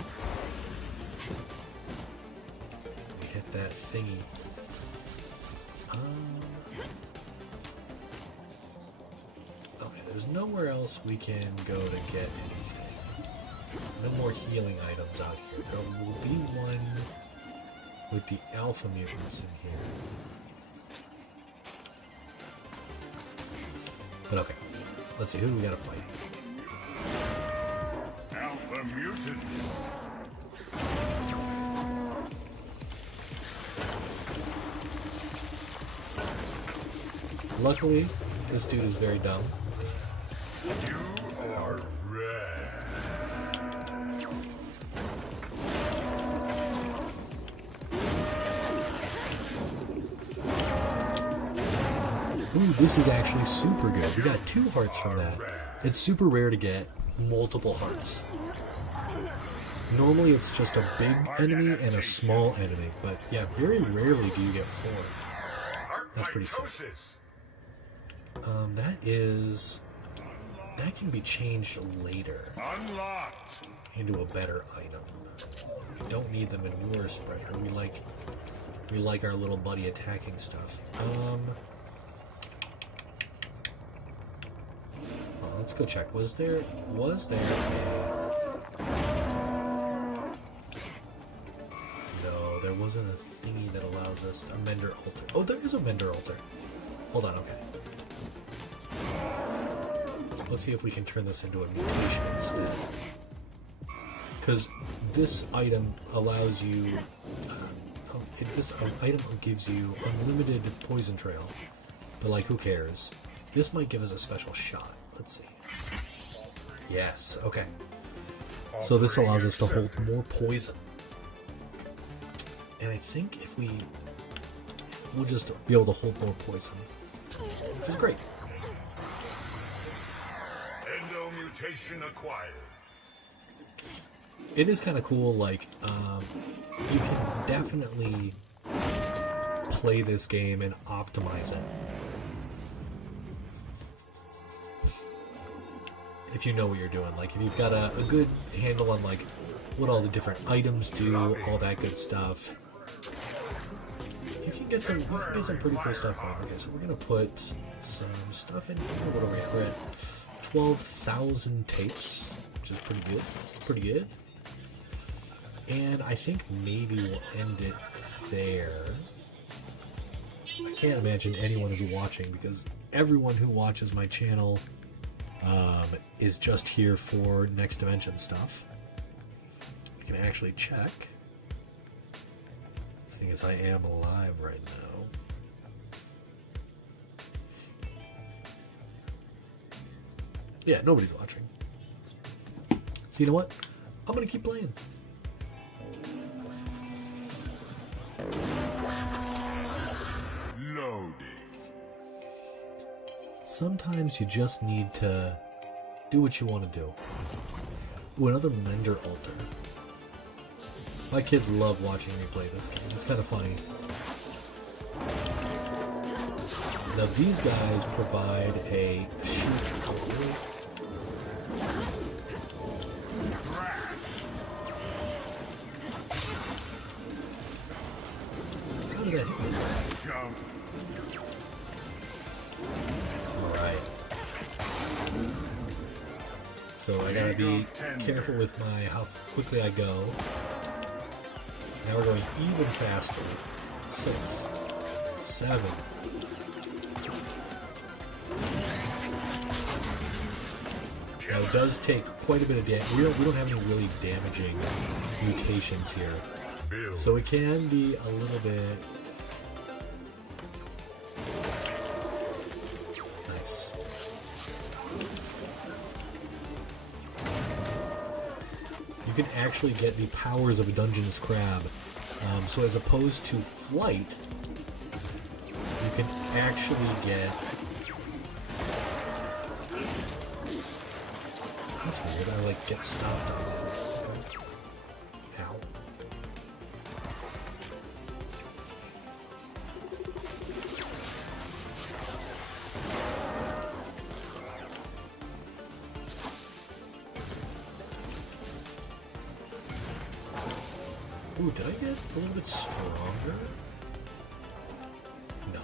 We hit that thingy. Okay, there's nowhere else we can go to get anything. No more healing items out here. There will be one with the alpha mutants in here. But okay, let's see, who do we gotta fight? Alpha mutants. Luckily, this dude is very dumb. You are red. Ooh, this is actually super good. We got 2 hearts from that. It's super rare to get multiple hearts. Normally it's just a big enemy and a small enemy, but yeah, very rarely do you get 4. That's pretty sick. That can be changed later Unlocked. into a better item. We don't need the manure spreader. We like our little buddy attacking stuff. Well, let's go check. Was there a... No, there wasn't a thingy that allows us a Mender altar. Oh, there is a Mender altar. Hold on, okay. Let's see if we can turn this into a mutation instead. Because this item allows you... this item gives you unlimited poison trail. But, like, who cares? This might give us a special shot. Let's see. Yes, okay. So this allows us to hold more poison. And I think if we'll just be able to hold more poison. Which is great. Mutation acquired. It is kind of cool, like, you can definitely play this game and optimize it. If you know what you're doing. Like, if you've got a good handle on, like, what all the different items do, all that good stuff, you can get some pretty cool stuff going. Okay, so we're going to put some stuff in here. What are we at? We're at 12,000 tapes, which is pretty good. Pretty good. And I think maybe we'll end it there. I can't imagine anyone is watching because everyone who watches my channel is just here for Next Dimension stuff. I can actually check, seeing as I am alive right now. Yeah, nobody's watching. So you know what? I'm gonna keep playing. Low. sometimes you just need to do what you want to do. Ooh, another Mender Altar. My kids love watching me play this game. It's kind of funny. Now these guys provide a shoot. How did that hit me? Alright. So I gotta be careful with how quickly I go. Now we're going even faster. 6, 7. Now it does take quite a bit of damage. We don't have any really damaging mutations here. So it can be a little bit... Nice. You can actually get the powers of a Dungeness Crab. So as opposed to flight, you can actually get... That's weird, I like get stopped on that. Ow. Ooh, did I get a little bit stronger? No.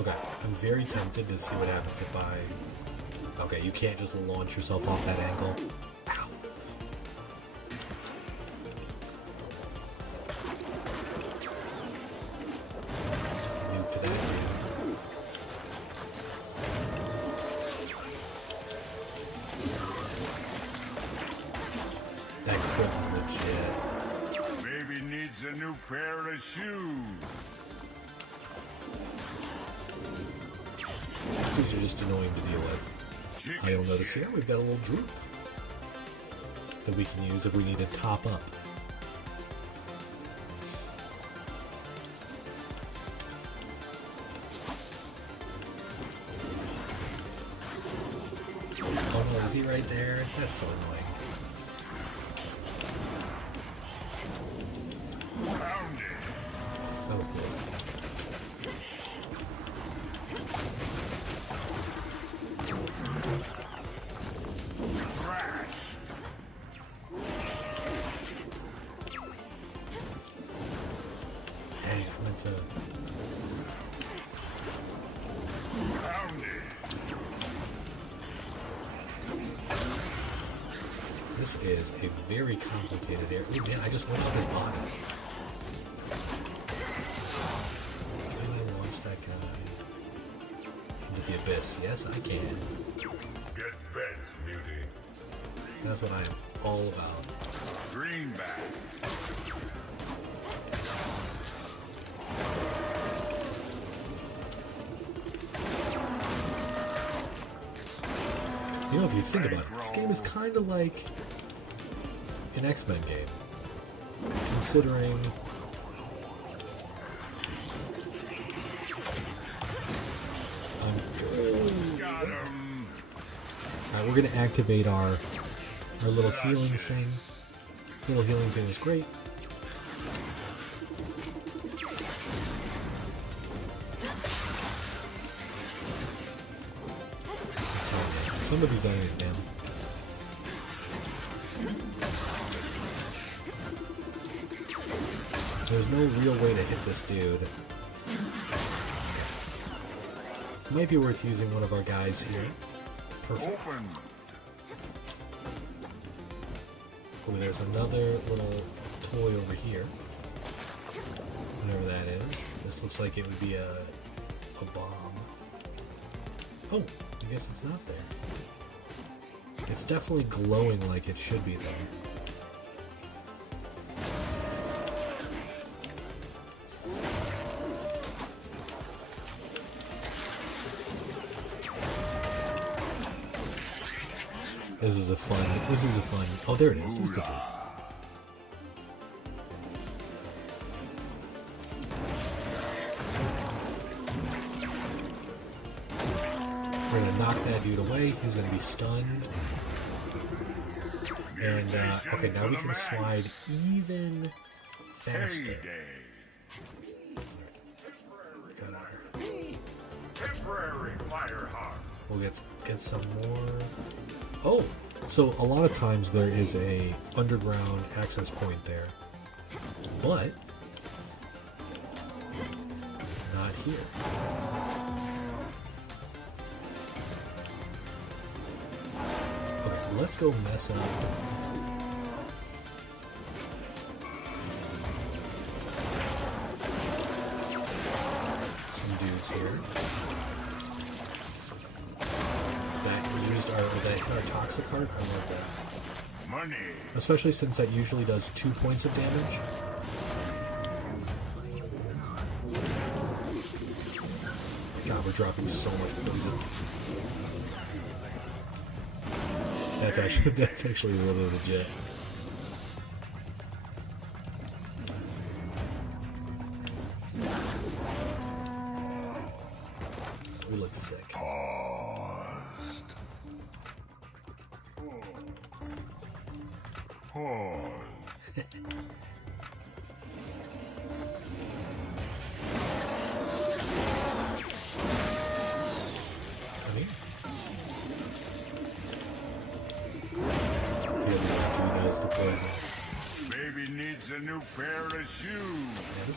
Okay, I'm very tempted to see what happens if I... Okay, you can't just launch yourself off that angle. Ow. Nuke to that dude. That crit is legit. Baby needs a new pair of shoes. These are just annoying to deal with. You'll notice here we've got a little droop that we can use if we need to top up. Oh no, is he right there? That's so annoying. Oh, close. This is a very complicated area. Ooh, man, I just went up his body. Can I launch that guy into the abyss? Yes, I can. Get bent, beauty. That's what I am all about. Greenback. You know, if you think about it, this game is kind of like an X-Men game, considering Got him. Alright, we're gonna activate our little healing thing. Little healing thing is great. Some of these enemies, man. There's no real way to hit this dude. Might be worth using one of our guys here. Perfect. Open. Oh, there's another little toy over here. Whatever that is. This looks like it would be a bomb. Oh, I guess it's not there. It's definitely glowing like it should be, though. This is a fun. Oh, there it is. There's the tree. We're gonna knock that dude away. He's gonna be stunned. And okay, now we can slide even faster. Temporary fire heart. We'll get some more. Oh, so a lot of times there is a underground access point there, but not here. Okay, let's go mess up. Some dudes here. That hit our toxic heart. I love that. Money. Especially since that usually does 2 points of damage. God, we're dropping so much poison. That's actually really legit. We look sick. Paused. Pause. Come here. He knows the poison. Baby needs a new pair of shoes.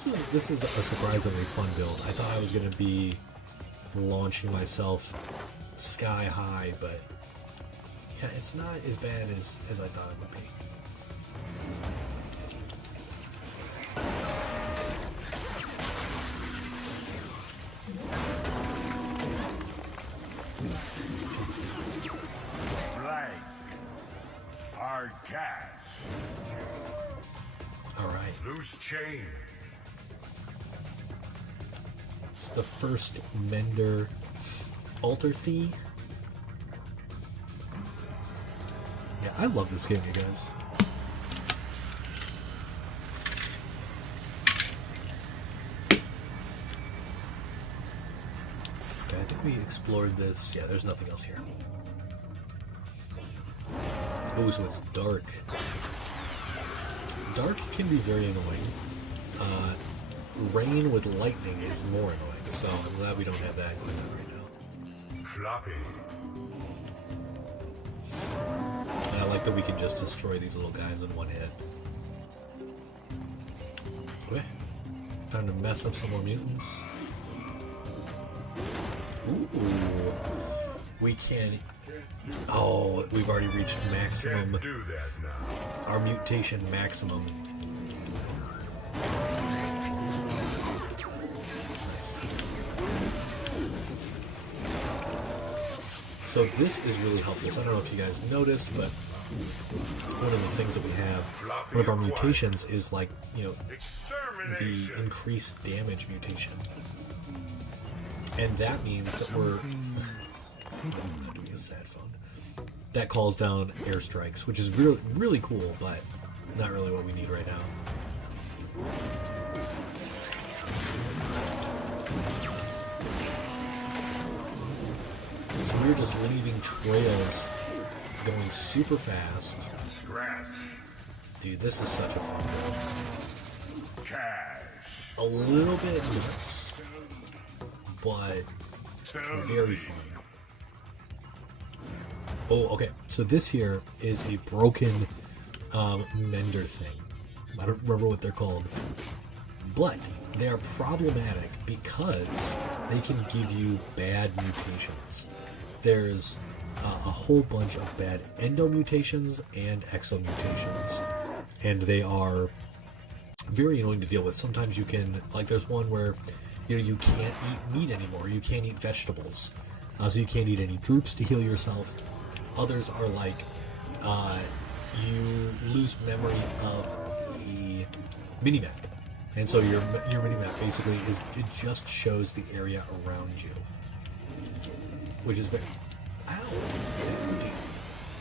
Yeah, this is a surprisingly fun build. I thought I was gonna be launching myself sky high, but yeah, it's not as bad as I thought it would be. Flank. Hard cash. Alright, Loose change. it's the first Mender Alter Thie. Yeah, I love this game, you guys. Okay, I think we explored this. Yeah, there's nothing else here. Oh, so it's dark. Dark can be very annoying. Rain with lightning is more annoying, so I'm glad we don't have that going on right now. Floppy. And I like that we can just destroy these little guys in one hit. Okay. Time to mess up some more mutants. Ooh. We can... Oh, we've already reached maximum... Can't do that now. Our mutation maximum. Nice. So this is really helpful. So I don't know if you guys noticed, but one of the things that we have, one of our mutations is like, you know, the Extermination. increased damage mutation. And that means that we're... I'm doing a sad phone. That calls down airstrikes, which is really, really cool, but not really what we need right now. So we're just leaving trails going super fast. Scratch. Dude, this is such a fun game. Cash. A little bit nuts, but very fun. Oh, okay. So this here is a broken Mender thing. I don't remember what they're called. But they are problematic because they can give you bad mutations. There's a whole bunch of bad endo mutations and exo mutations. And they are very annoying to deal with. Sometimes you can, like there's one where, you know, you can't eat meat anymore. You can't eat vegetables. So you can't eat any droops to heal yourself. Others are like, you lose memory of the minimap. And so your minimap basically is, it just shows the area around you. Which is very... Ow! Dude.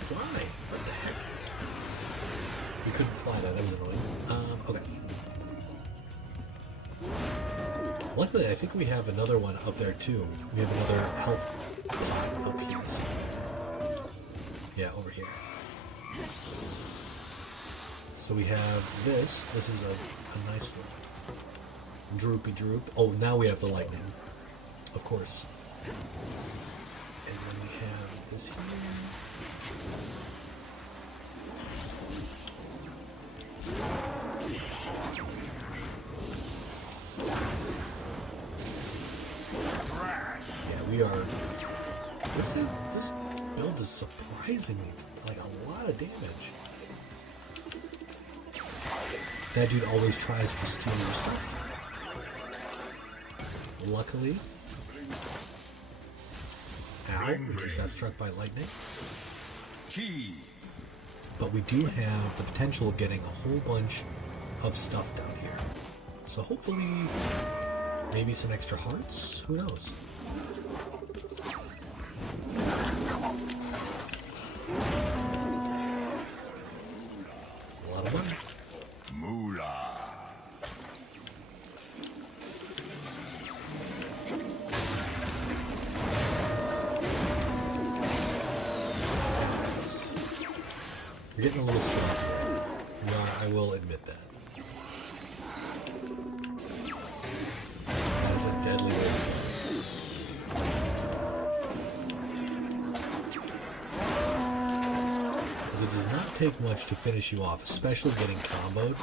Fly! What the heck? We couldn't fly that was annoying. Okay. Luckily, I think we have another one up there too. We have another health Up here. Yeah, over here. So we have this. This is a nice little droopy droop. Oh, now we have the lightning. Of course. And then we have this here. Yeah, we are. This build is surprisingly like a lot of damage. That dude always tries to steal your stuff. Luckily, ow, we just got struck by lightning. Key. But we do have the potential of getting a whole bunch of stuff down here. So hopefully, maybe some extra hearts? Who knows? A lot of money. Moolah. You're getting a little slow. Yeah, I will admit that. That is a deadly weapon. Because it does not take much to finish you off, especially getting comboed.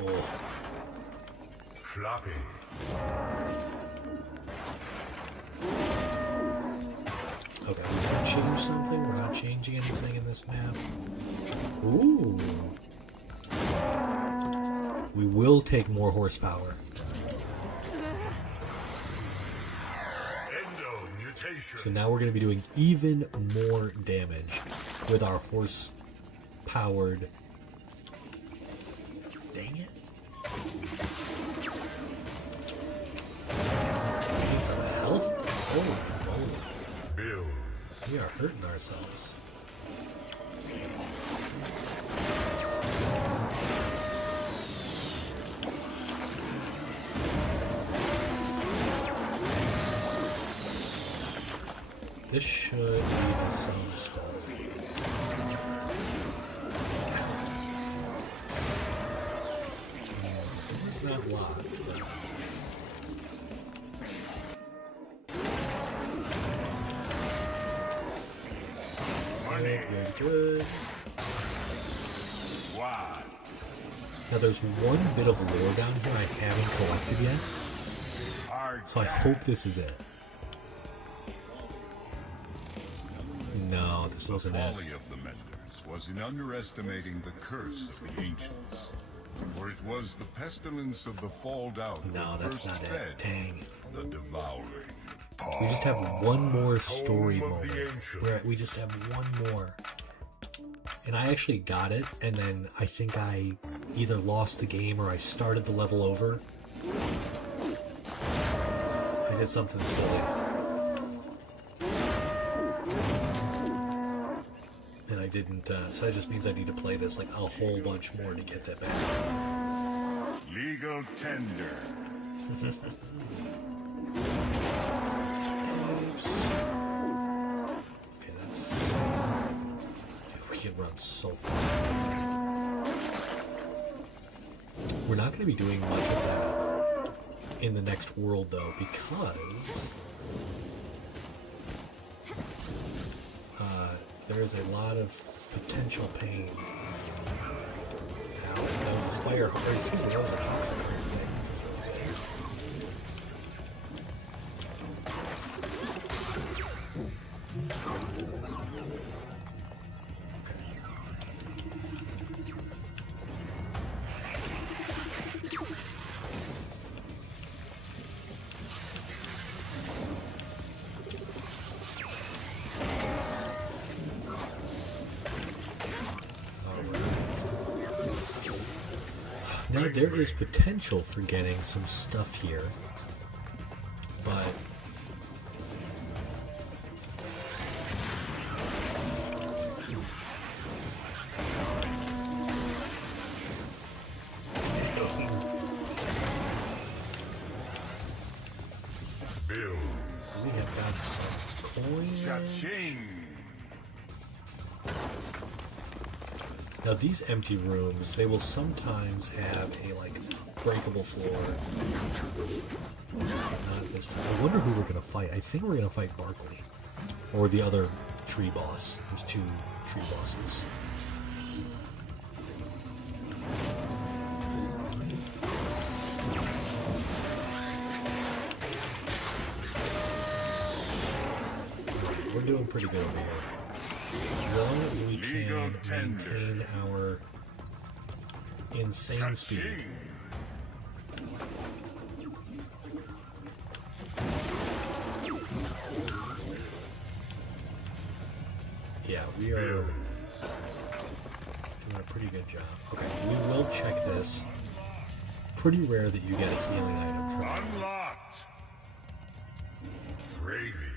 Oh. Floppy. Okay, we're gonna change something. We're not changing anything in this map. Ooh. We will take more horsepower. Endo mutation. So now we're going to be doing even more damage with our horse-powered. Dang it. Need some health? Holy moly. Bills. We are hurting ourselves. This should be some stuff. It's not locked, but... Money. Good. Why? Now there's one bit of lore down here I haven't collected yet, Hard. so I hope this is it. No, this The wasn't it. folly of the Menders was in underestimating the curse of the ancients. For it was the pestilence of the Falled Out No, that that's first not fed it. Dang. the devouring. We just have one more story Home of the moment. ancients. We just have one more. And I actually got it, and then I think I either lost the game or I started the level over. I did something silly. And I didn't, so that just means I need to play this like a whole bunch more to get that back. Legal tender. Okay, that's... Dude, we can run so far. We're not going to be doing much of that in the next world, though, because... there is a lot of potential pain. Ow, that was a fire, or excuse me, that was a toxic heart. Now there is potential for getting some stuff here, but Bills. we have got some coin. Cha-ching! Now these empty rooms, they will sometimes have a like breakable floor. Not this time. I wonder who we're gonna fight. I think we're gonna fight Barkley. Or the other tree boss. There's 2 tree bosses. We're doing pretty good over here. As long as we can maintain our insane speed. Cha-ching! Yeah, we are doing a pretty good job. Okay, we will check this. Pretty rare that you get a healing item from it. Unlocked! Gravy.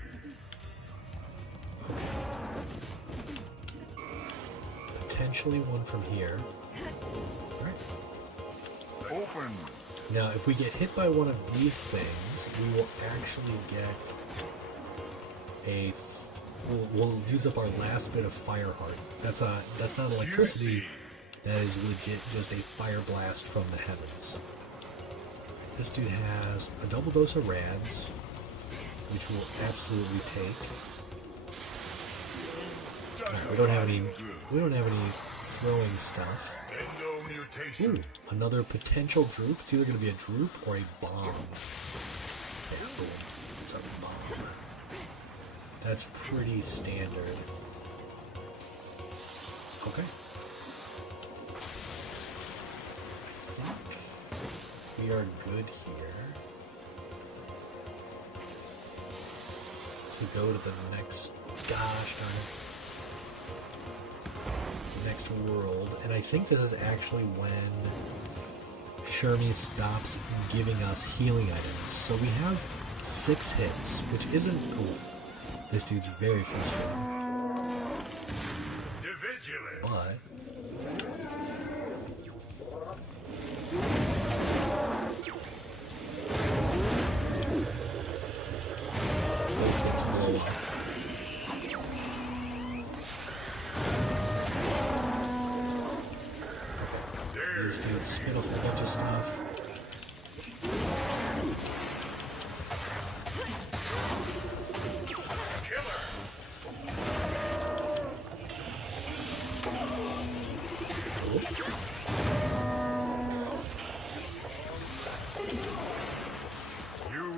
Potentially one from here. Alright. Open. Now, if we get hit by one of these things, we will actually get a... We'll use up our last bit of fire heart. That's not electricity. Juicy. That is legit just a fire blast from the heavens. This dude has a double dose of rads, which we'll absolutely take. Alright, we don't have any throwing stuff. Endo mutation. Ooh, another potential droop. It's either going to be a droop or a bomb. Okay, boom. It's a bomb. That's pretty standard. Okay. I think we are good here. To go to the next, gosh darn it, next world. And I think this is actually when Shermie stops giving us healing items. So we have 6 hits, which isn't oof. This dude's very frustrating. Divigilant. But those things blow up. These dudes spit a whole bunch of stuff.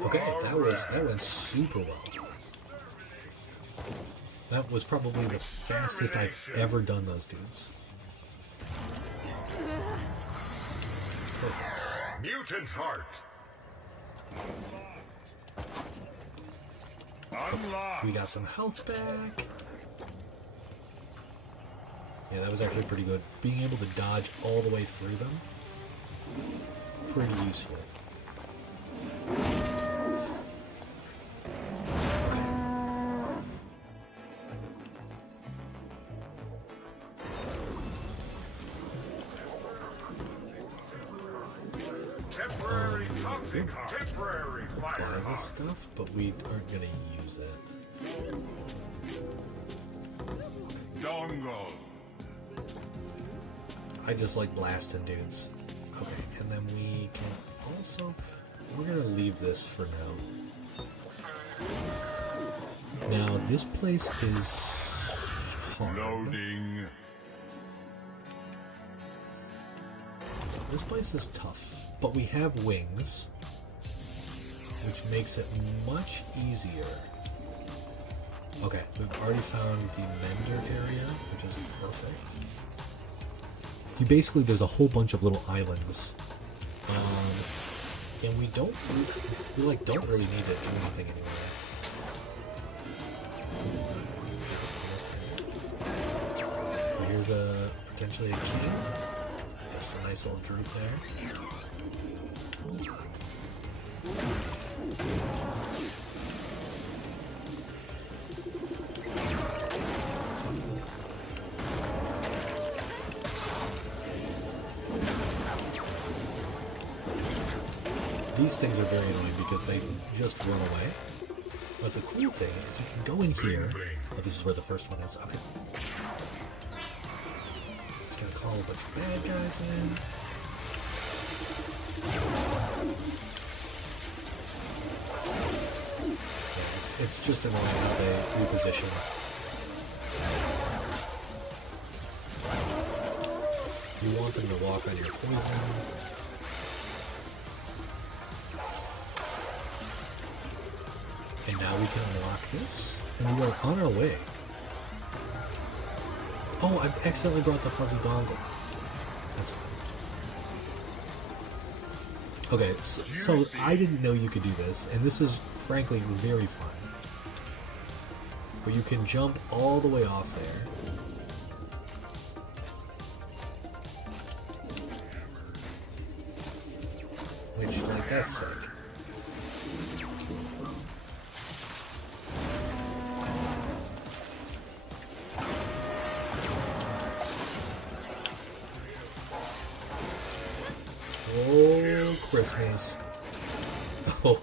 Okay, that went super well. That was probably the fastest I've ever done those dudes. Perfect. Mutant heart. Unlocked. We got some health back. Yeah, that was actually pretty good. Being able to dodge all the way through them, pretty useful. Temporary toxic heart. Temporary fire Buy this heart. stuff, but we aren't gonna use it. Dongle. I just like blasting dudes. Okay, and then we can also... We're gonna leave this for now. Now, this place is hard. Loading. This place is tough, but we have wings, which makes it much easier. Okay, we've already found the Mender area, which is perfect. You basically, there's a whole bunch of little islands, and we don't really need to do anything anyway. Here's potentially a king. That's a nice little droop there. These things are very annoying because they just run away. But the cool thing is you can go in here. Oh, this is where the first one is. Okay. Just gonna call a bunch of bad guys in. Yeah, it's just annoying how they reposition. You want them to walk on your poison. And now we can unlock this. And we are on our way. Oh, I accidentally brought the fuzzy dongle. That's fine. Okay, so I didn't know you could do this, and this is frankly very fun. Where you can jump all the way off there. Which, like, that's sick. Oh, Christmas. Oh.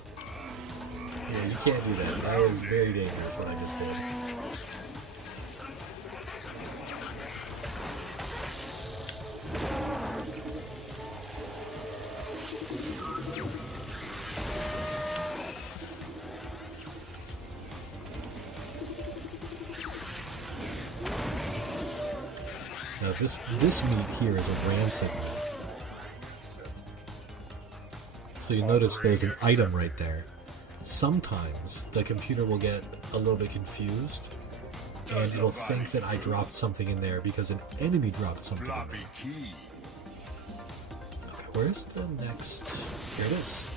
Yeah, you can't do that. That was very dangerous what I just did. Now this meat here is a rancid meat. So you notice there's an item right there. Sometimes the computer will get a little bit confused and it'll think that I dropped something in there because an enemy dropped something in there. Okay, where's the next? Here it is.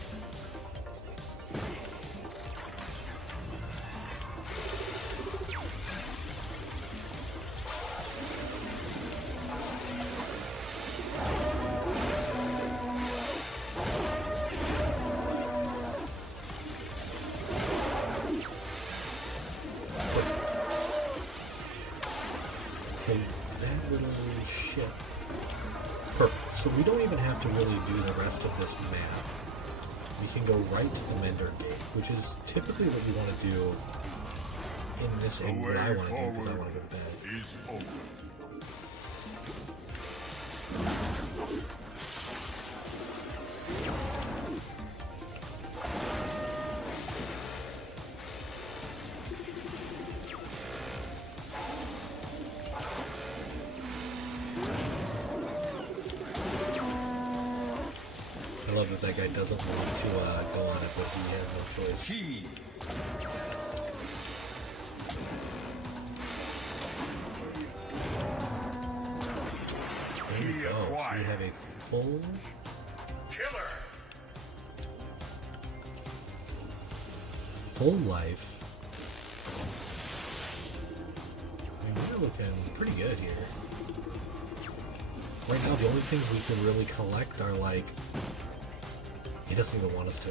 So that little ship. Perfect. So we don't even have to really do the rest of this map. We can go right to the Mender Gate, which is typically what we want to do in this end. What I want to do because I want to go to bed. Is open. I love that guy doesn't want to go on it, but he has no choice. Key. There we go. So we have a full Killer. life. I mean, we're looking pretty good here. Right now, the only things we can really collect are like. He doesn't even want us to.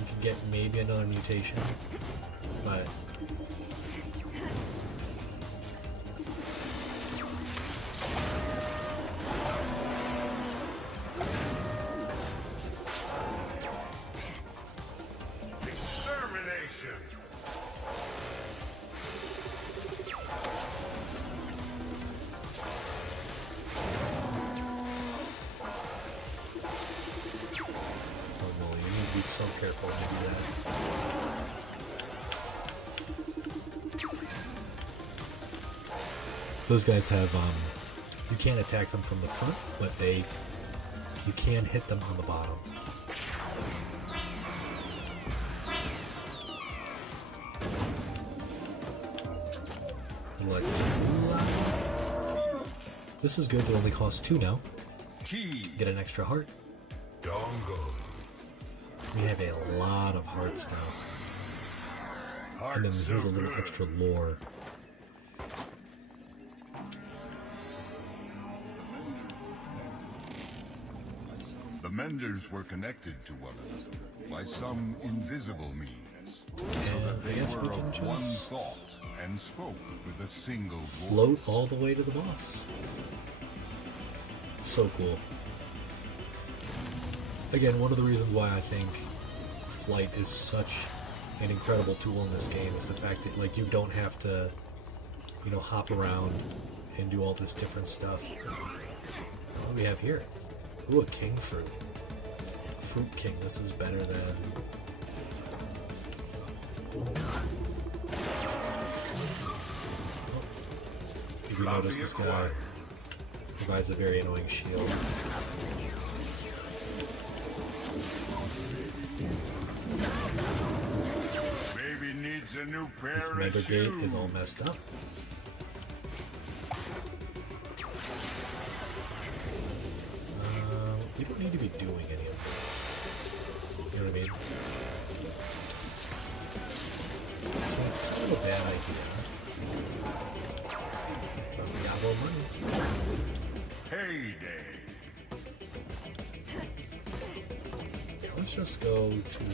We can get maybe another mutation, but. Extermination. Oh no, you need to be so careful when you do that. Those guys have, you can't attack them from the front, but you can hit them on the bottom. Like, this is good to only cost 2 now. Key. Get an extra heart. Dongle. We have a lot of hearts now. And then here's a little extra lore. The Menders were connected to one another by some invisible means, so that they I guess we were can of one just thought and spoke with a single float voice. all the way to the boss. So cool. Again, one of the reasons why I think Flight is such an incredible tool in this game is the fact that like you don't have to, you know, hop around and do all this different stuff. What do we have here? Ooh, a king fruit. Fruit king. This is better than. If you notice, this guy provides a very annoying shield. Baby needs a new pair This of mega shoes. gate is all messed up. You don't need to be doing any of this. You know what I mean? So it's kind of a bad idea. But we got more money. Heyday. Yeah, let's just go to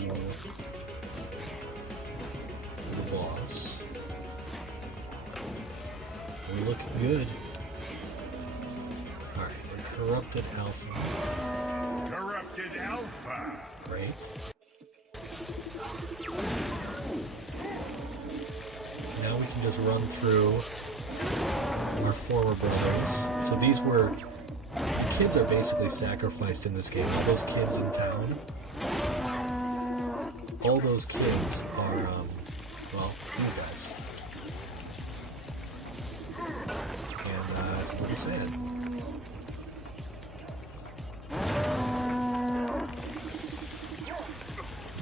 the boss. We look good. Alright, corrupted alpha. Corrupted Alpha. Great. Now we can just run through our former brothers. So these were... Kids are basically sacrificed in this game. All those kids in town. All those kids are, well, these guys. And it's pretty sad.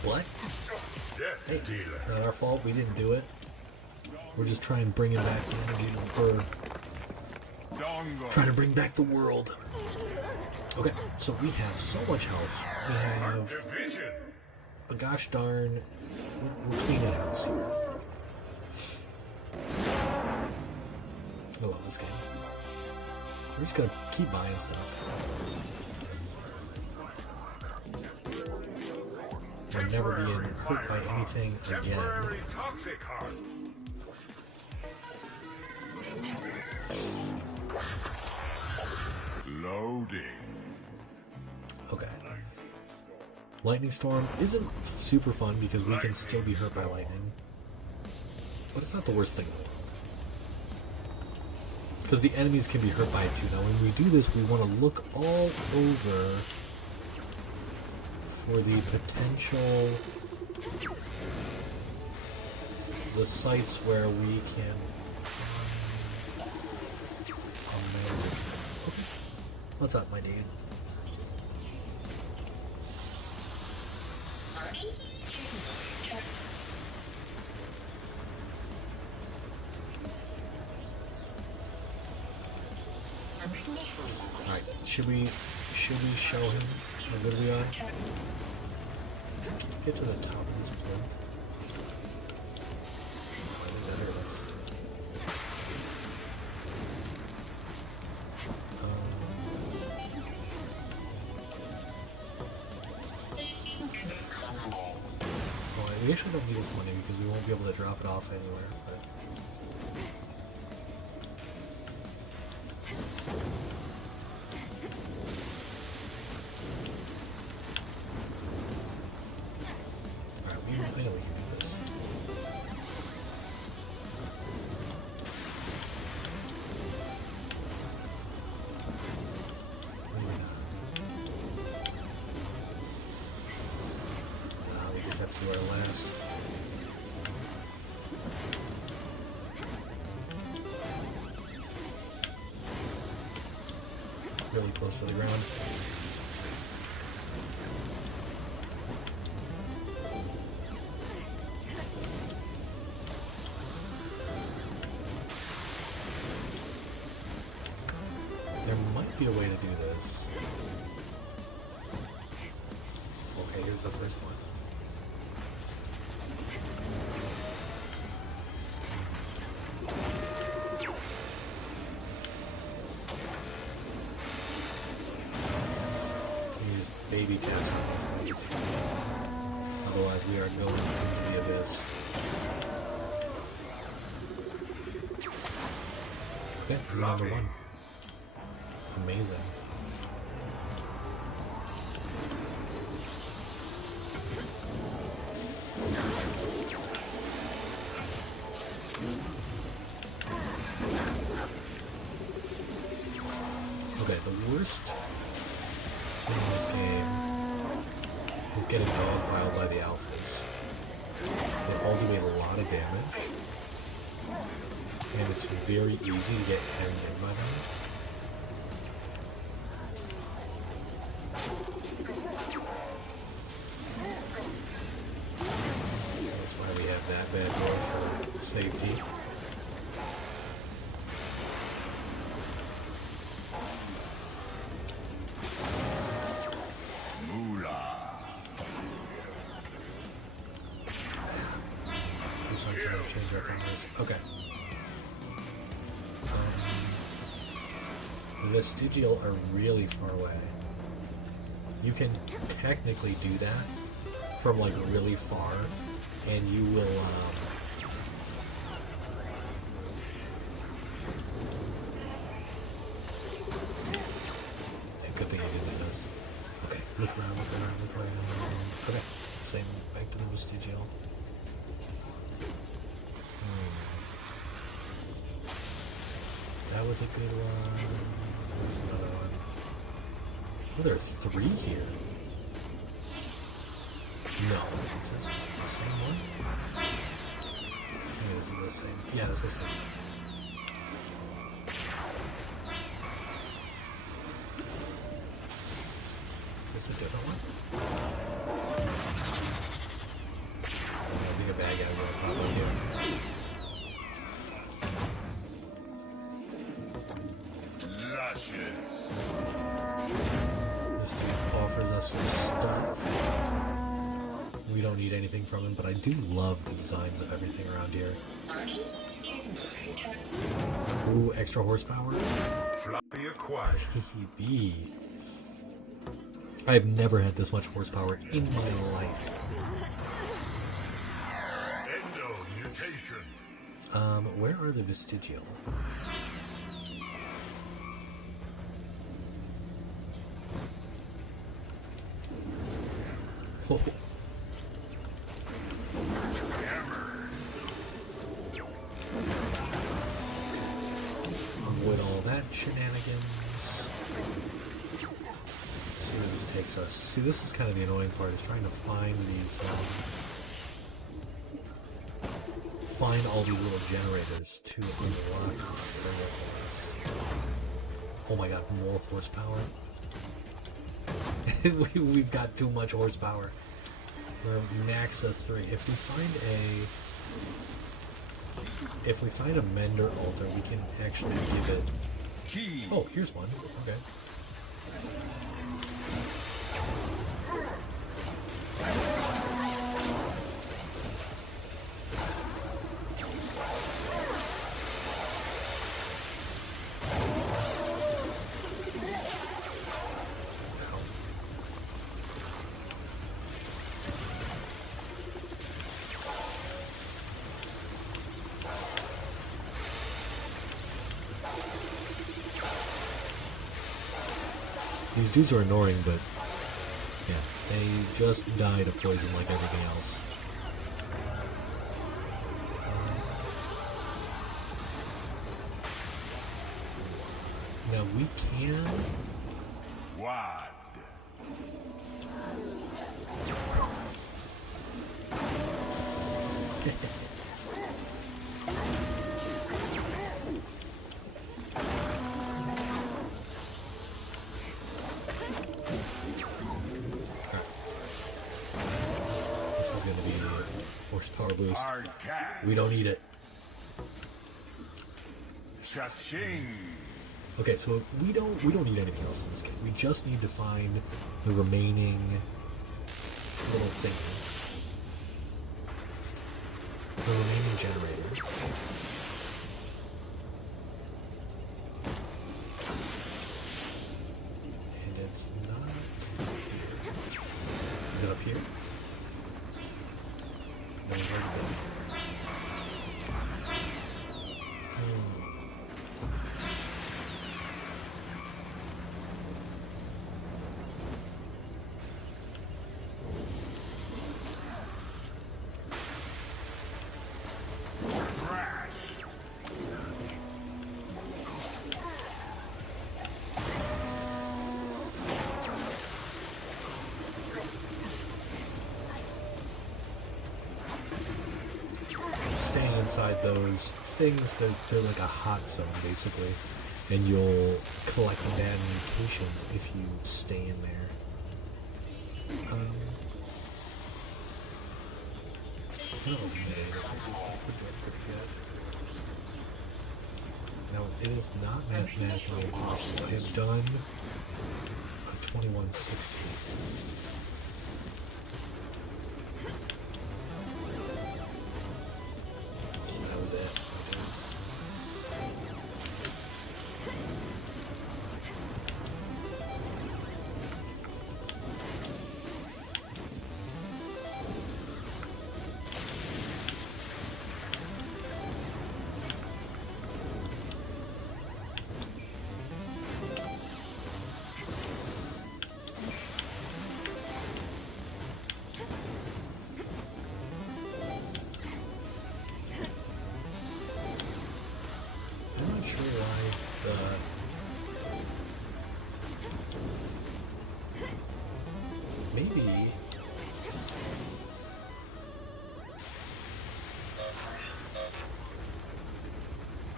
What? Hey, not our fault. We didn't do it. We're just trying to bring it back. We're Dongo. trying to bring back the world. Okay, so we have so much health. We have Division. a gosh darn. We're cleaning house here. I love this game. We're just gonna keep buying stuff. We're never being hurt by anything again. Temporary toxic heart. Loading. Okay. Lightning Storm isn't super fun because we can still be hurt by lightning. But it's not the worst thing in the world. Because the enemies can be hurt by it too. Now when we do this, we want to look all over for the potential... the sites where we can... Okay. What's up, my dude? Alright, should we show him how good we are? Get to the top of this plane. I think that hurt us. Well, we actually don't need this money because we won't be able to drop it off anywhere. But alright, we think we can do this. We just have to do our last. Really close to the ground. There might be a way to do this. Okay, here's the first one. Use baby cats on these things. Otherwise we are going into the abyss. Okay, this is number one. Amazing. worst in this game is getting dogpiled by the alphas. They all do a lot of damage, and it's very easy to get hemmed in by them. That's why we have that bad boy for safety. Okay. The vestigial are really far away. You can technically do that from like really far, and you will. Good thing I didn't do this. Okay, look around, look around, look around. Okay, same back to the vestigial. That was a good one. There's another one. Oh, there are 3 here. No. Is this the same one? Yeah, this is the same. Yeah, that's the same. Is this a different one? I think a bad guy will probably here. This dude offers us some stuff. We don't need anything from him, but I do love the designs of everything around here. Ooh, extra horsepower. Floppy acquired. B. I've never had this much horsepower in my life. Endo mutation. Where are the vestigial? Oh. Avoid all that shenanigans. See where this takes us. See, this is kind of the annoying part, is trying to find these, find all these little generators to unlock this area for us. Oh my god, more horsepower. We've got too much horsepower. We're max of 3. If we find a Mender altar, we can actually give it. Key. Oh, here's one. Okay. These dudes are annoying, but yeah, they just die to poison like everything else. Now we can. Wad. Horsepower boost. Hard cash. We don't need it. Cha-ching. Okay, so we don't need anything else in this game. We just need to find the remaining little thing. The remaining generator. And it's not here. Is it up here? No, where'd it go? Thrashed. inside those things, they're like a hot zone, basically. And you'll collect bad mutations if you stay in there. Oh, pretty good. No, it is not mathematically impossible. I have done a 2160. That was it. I'm not sure why maybe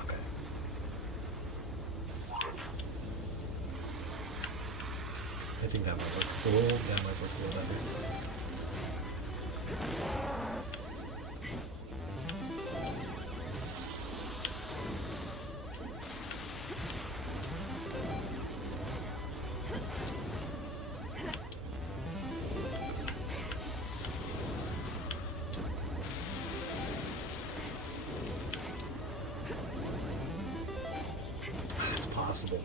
okay. I think that might work. That might work a little better. It's possible.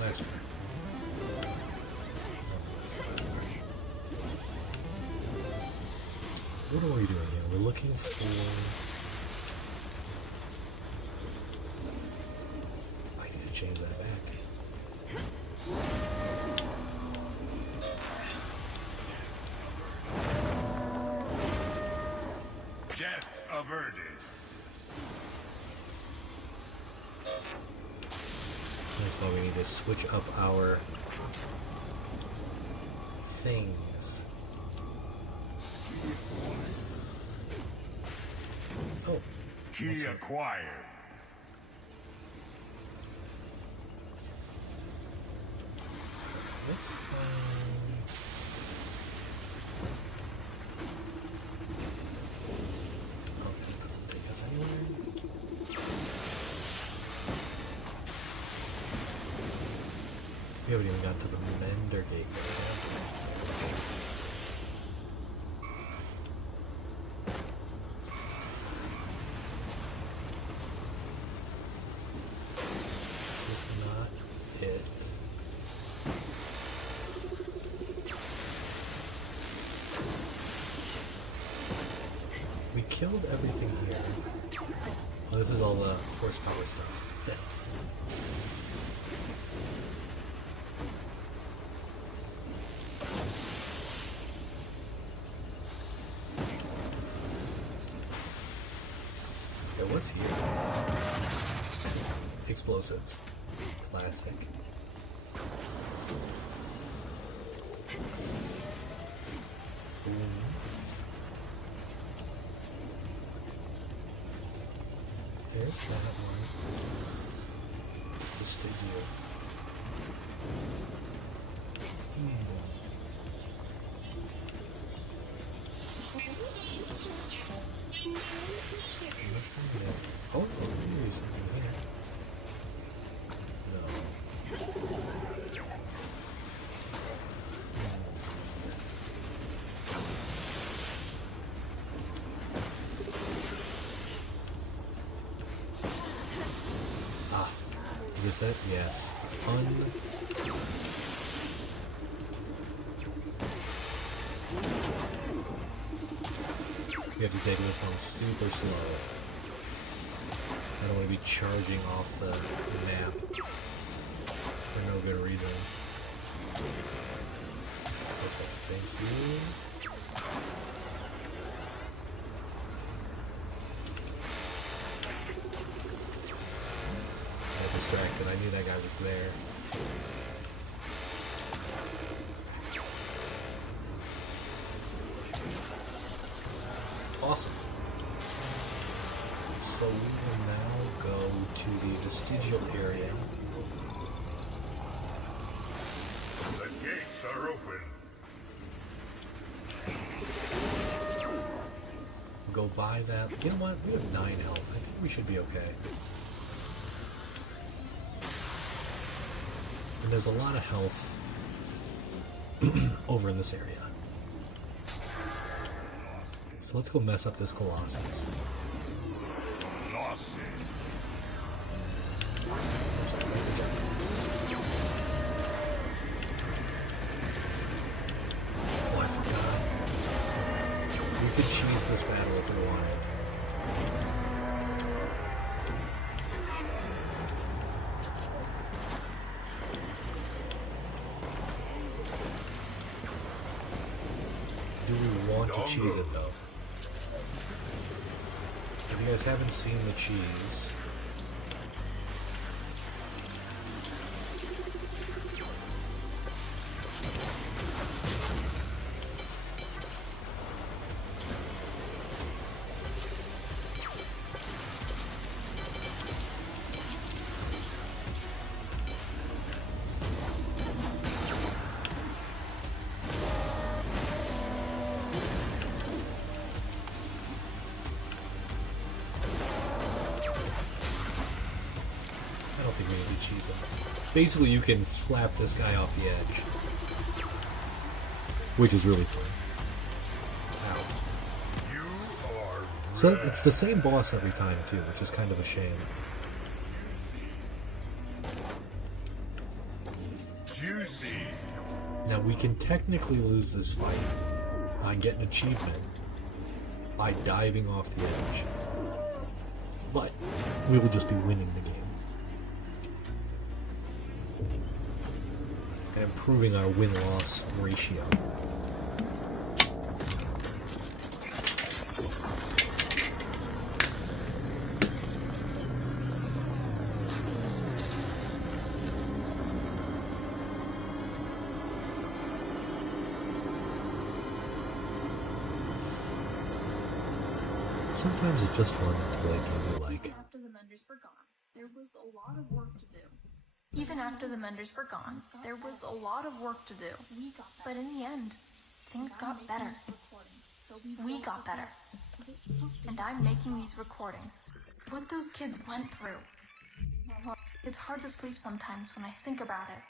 That's right. What are we doing here? We're looking for... I need to change that back. Death averted. That's why we need to switch up our things. Oh, Key acquired. let's find... Oh, it doesn't take us anywhere. We haven't even got to the Mender Gate yet. This is not it. We killed everything here. Oh, this is all the horsepower stuff. Yeah. What's here? Explosives. Classic. There's that one. Just stay here. Oh, here's something here. No. Is that? Yes. You have to take this one super slow. I don't want to be charging off the map for no good reason. Perfect, thank you. I got distracted, I knew that guy was there. Awesome. So we will now go to the vestigial area. The gates are open. Go buy that. You know what? We have 9 health. I think we should be okay. And there's a lot of health over in this area. So let's go mess up this Colossus. Lost. Oh, I forgot. We could cheese this battle if we wanted. Do we want to cheese it though? If you guys haven't seen the cheese, I don't think we need to cheese it. Basically, you can flap this guy off the edge, which is really fun. Ow. You are So it's the same boss every time too, which is kind of a shame. juicy. Now we can technically lose this fight and get an achievement by diving off the edge, but we will just be winning the game and improving our win-loss ratio. Sometimes it's just fun to play a game you like. After the Menders were gone, there was a lot of work to do. Even after the Menders were gone, there was a lot of work to do. We got But better. in the end, things got better. So We got better. And I'm making these recordings. What those kids went through. It's hard to sleep sometimes when I think about it.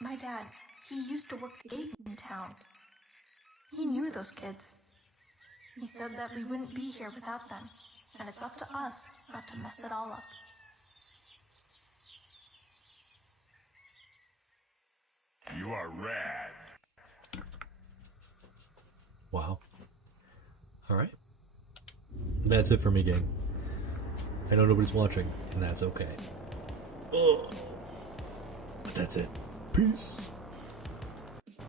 My dad, he used to work the gate in town. He knew those kids. He said that we wouldn't be here without them, and it's up to us not to mess it all up. You are rad. Wow. Alright. That's it for me, gang. I know nobody's watching, and that's okay. Ugh. But that's it. Peace.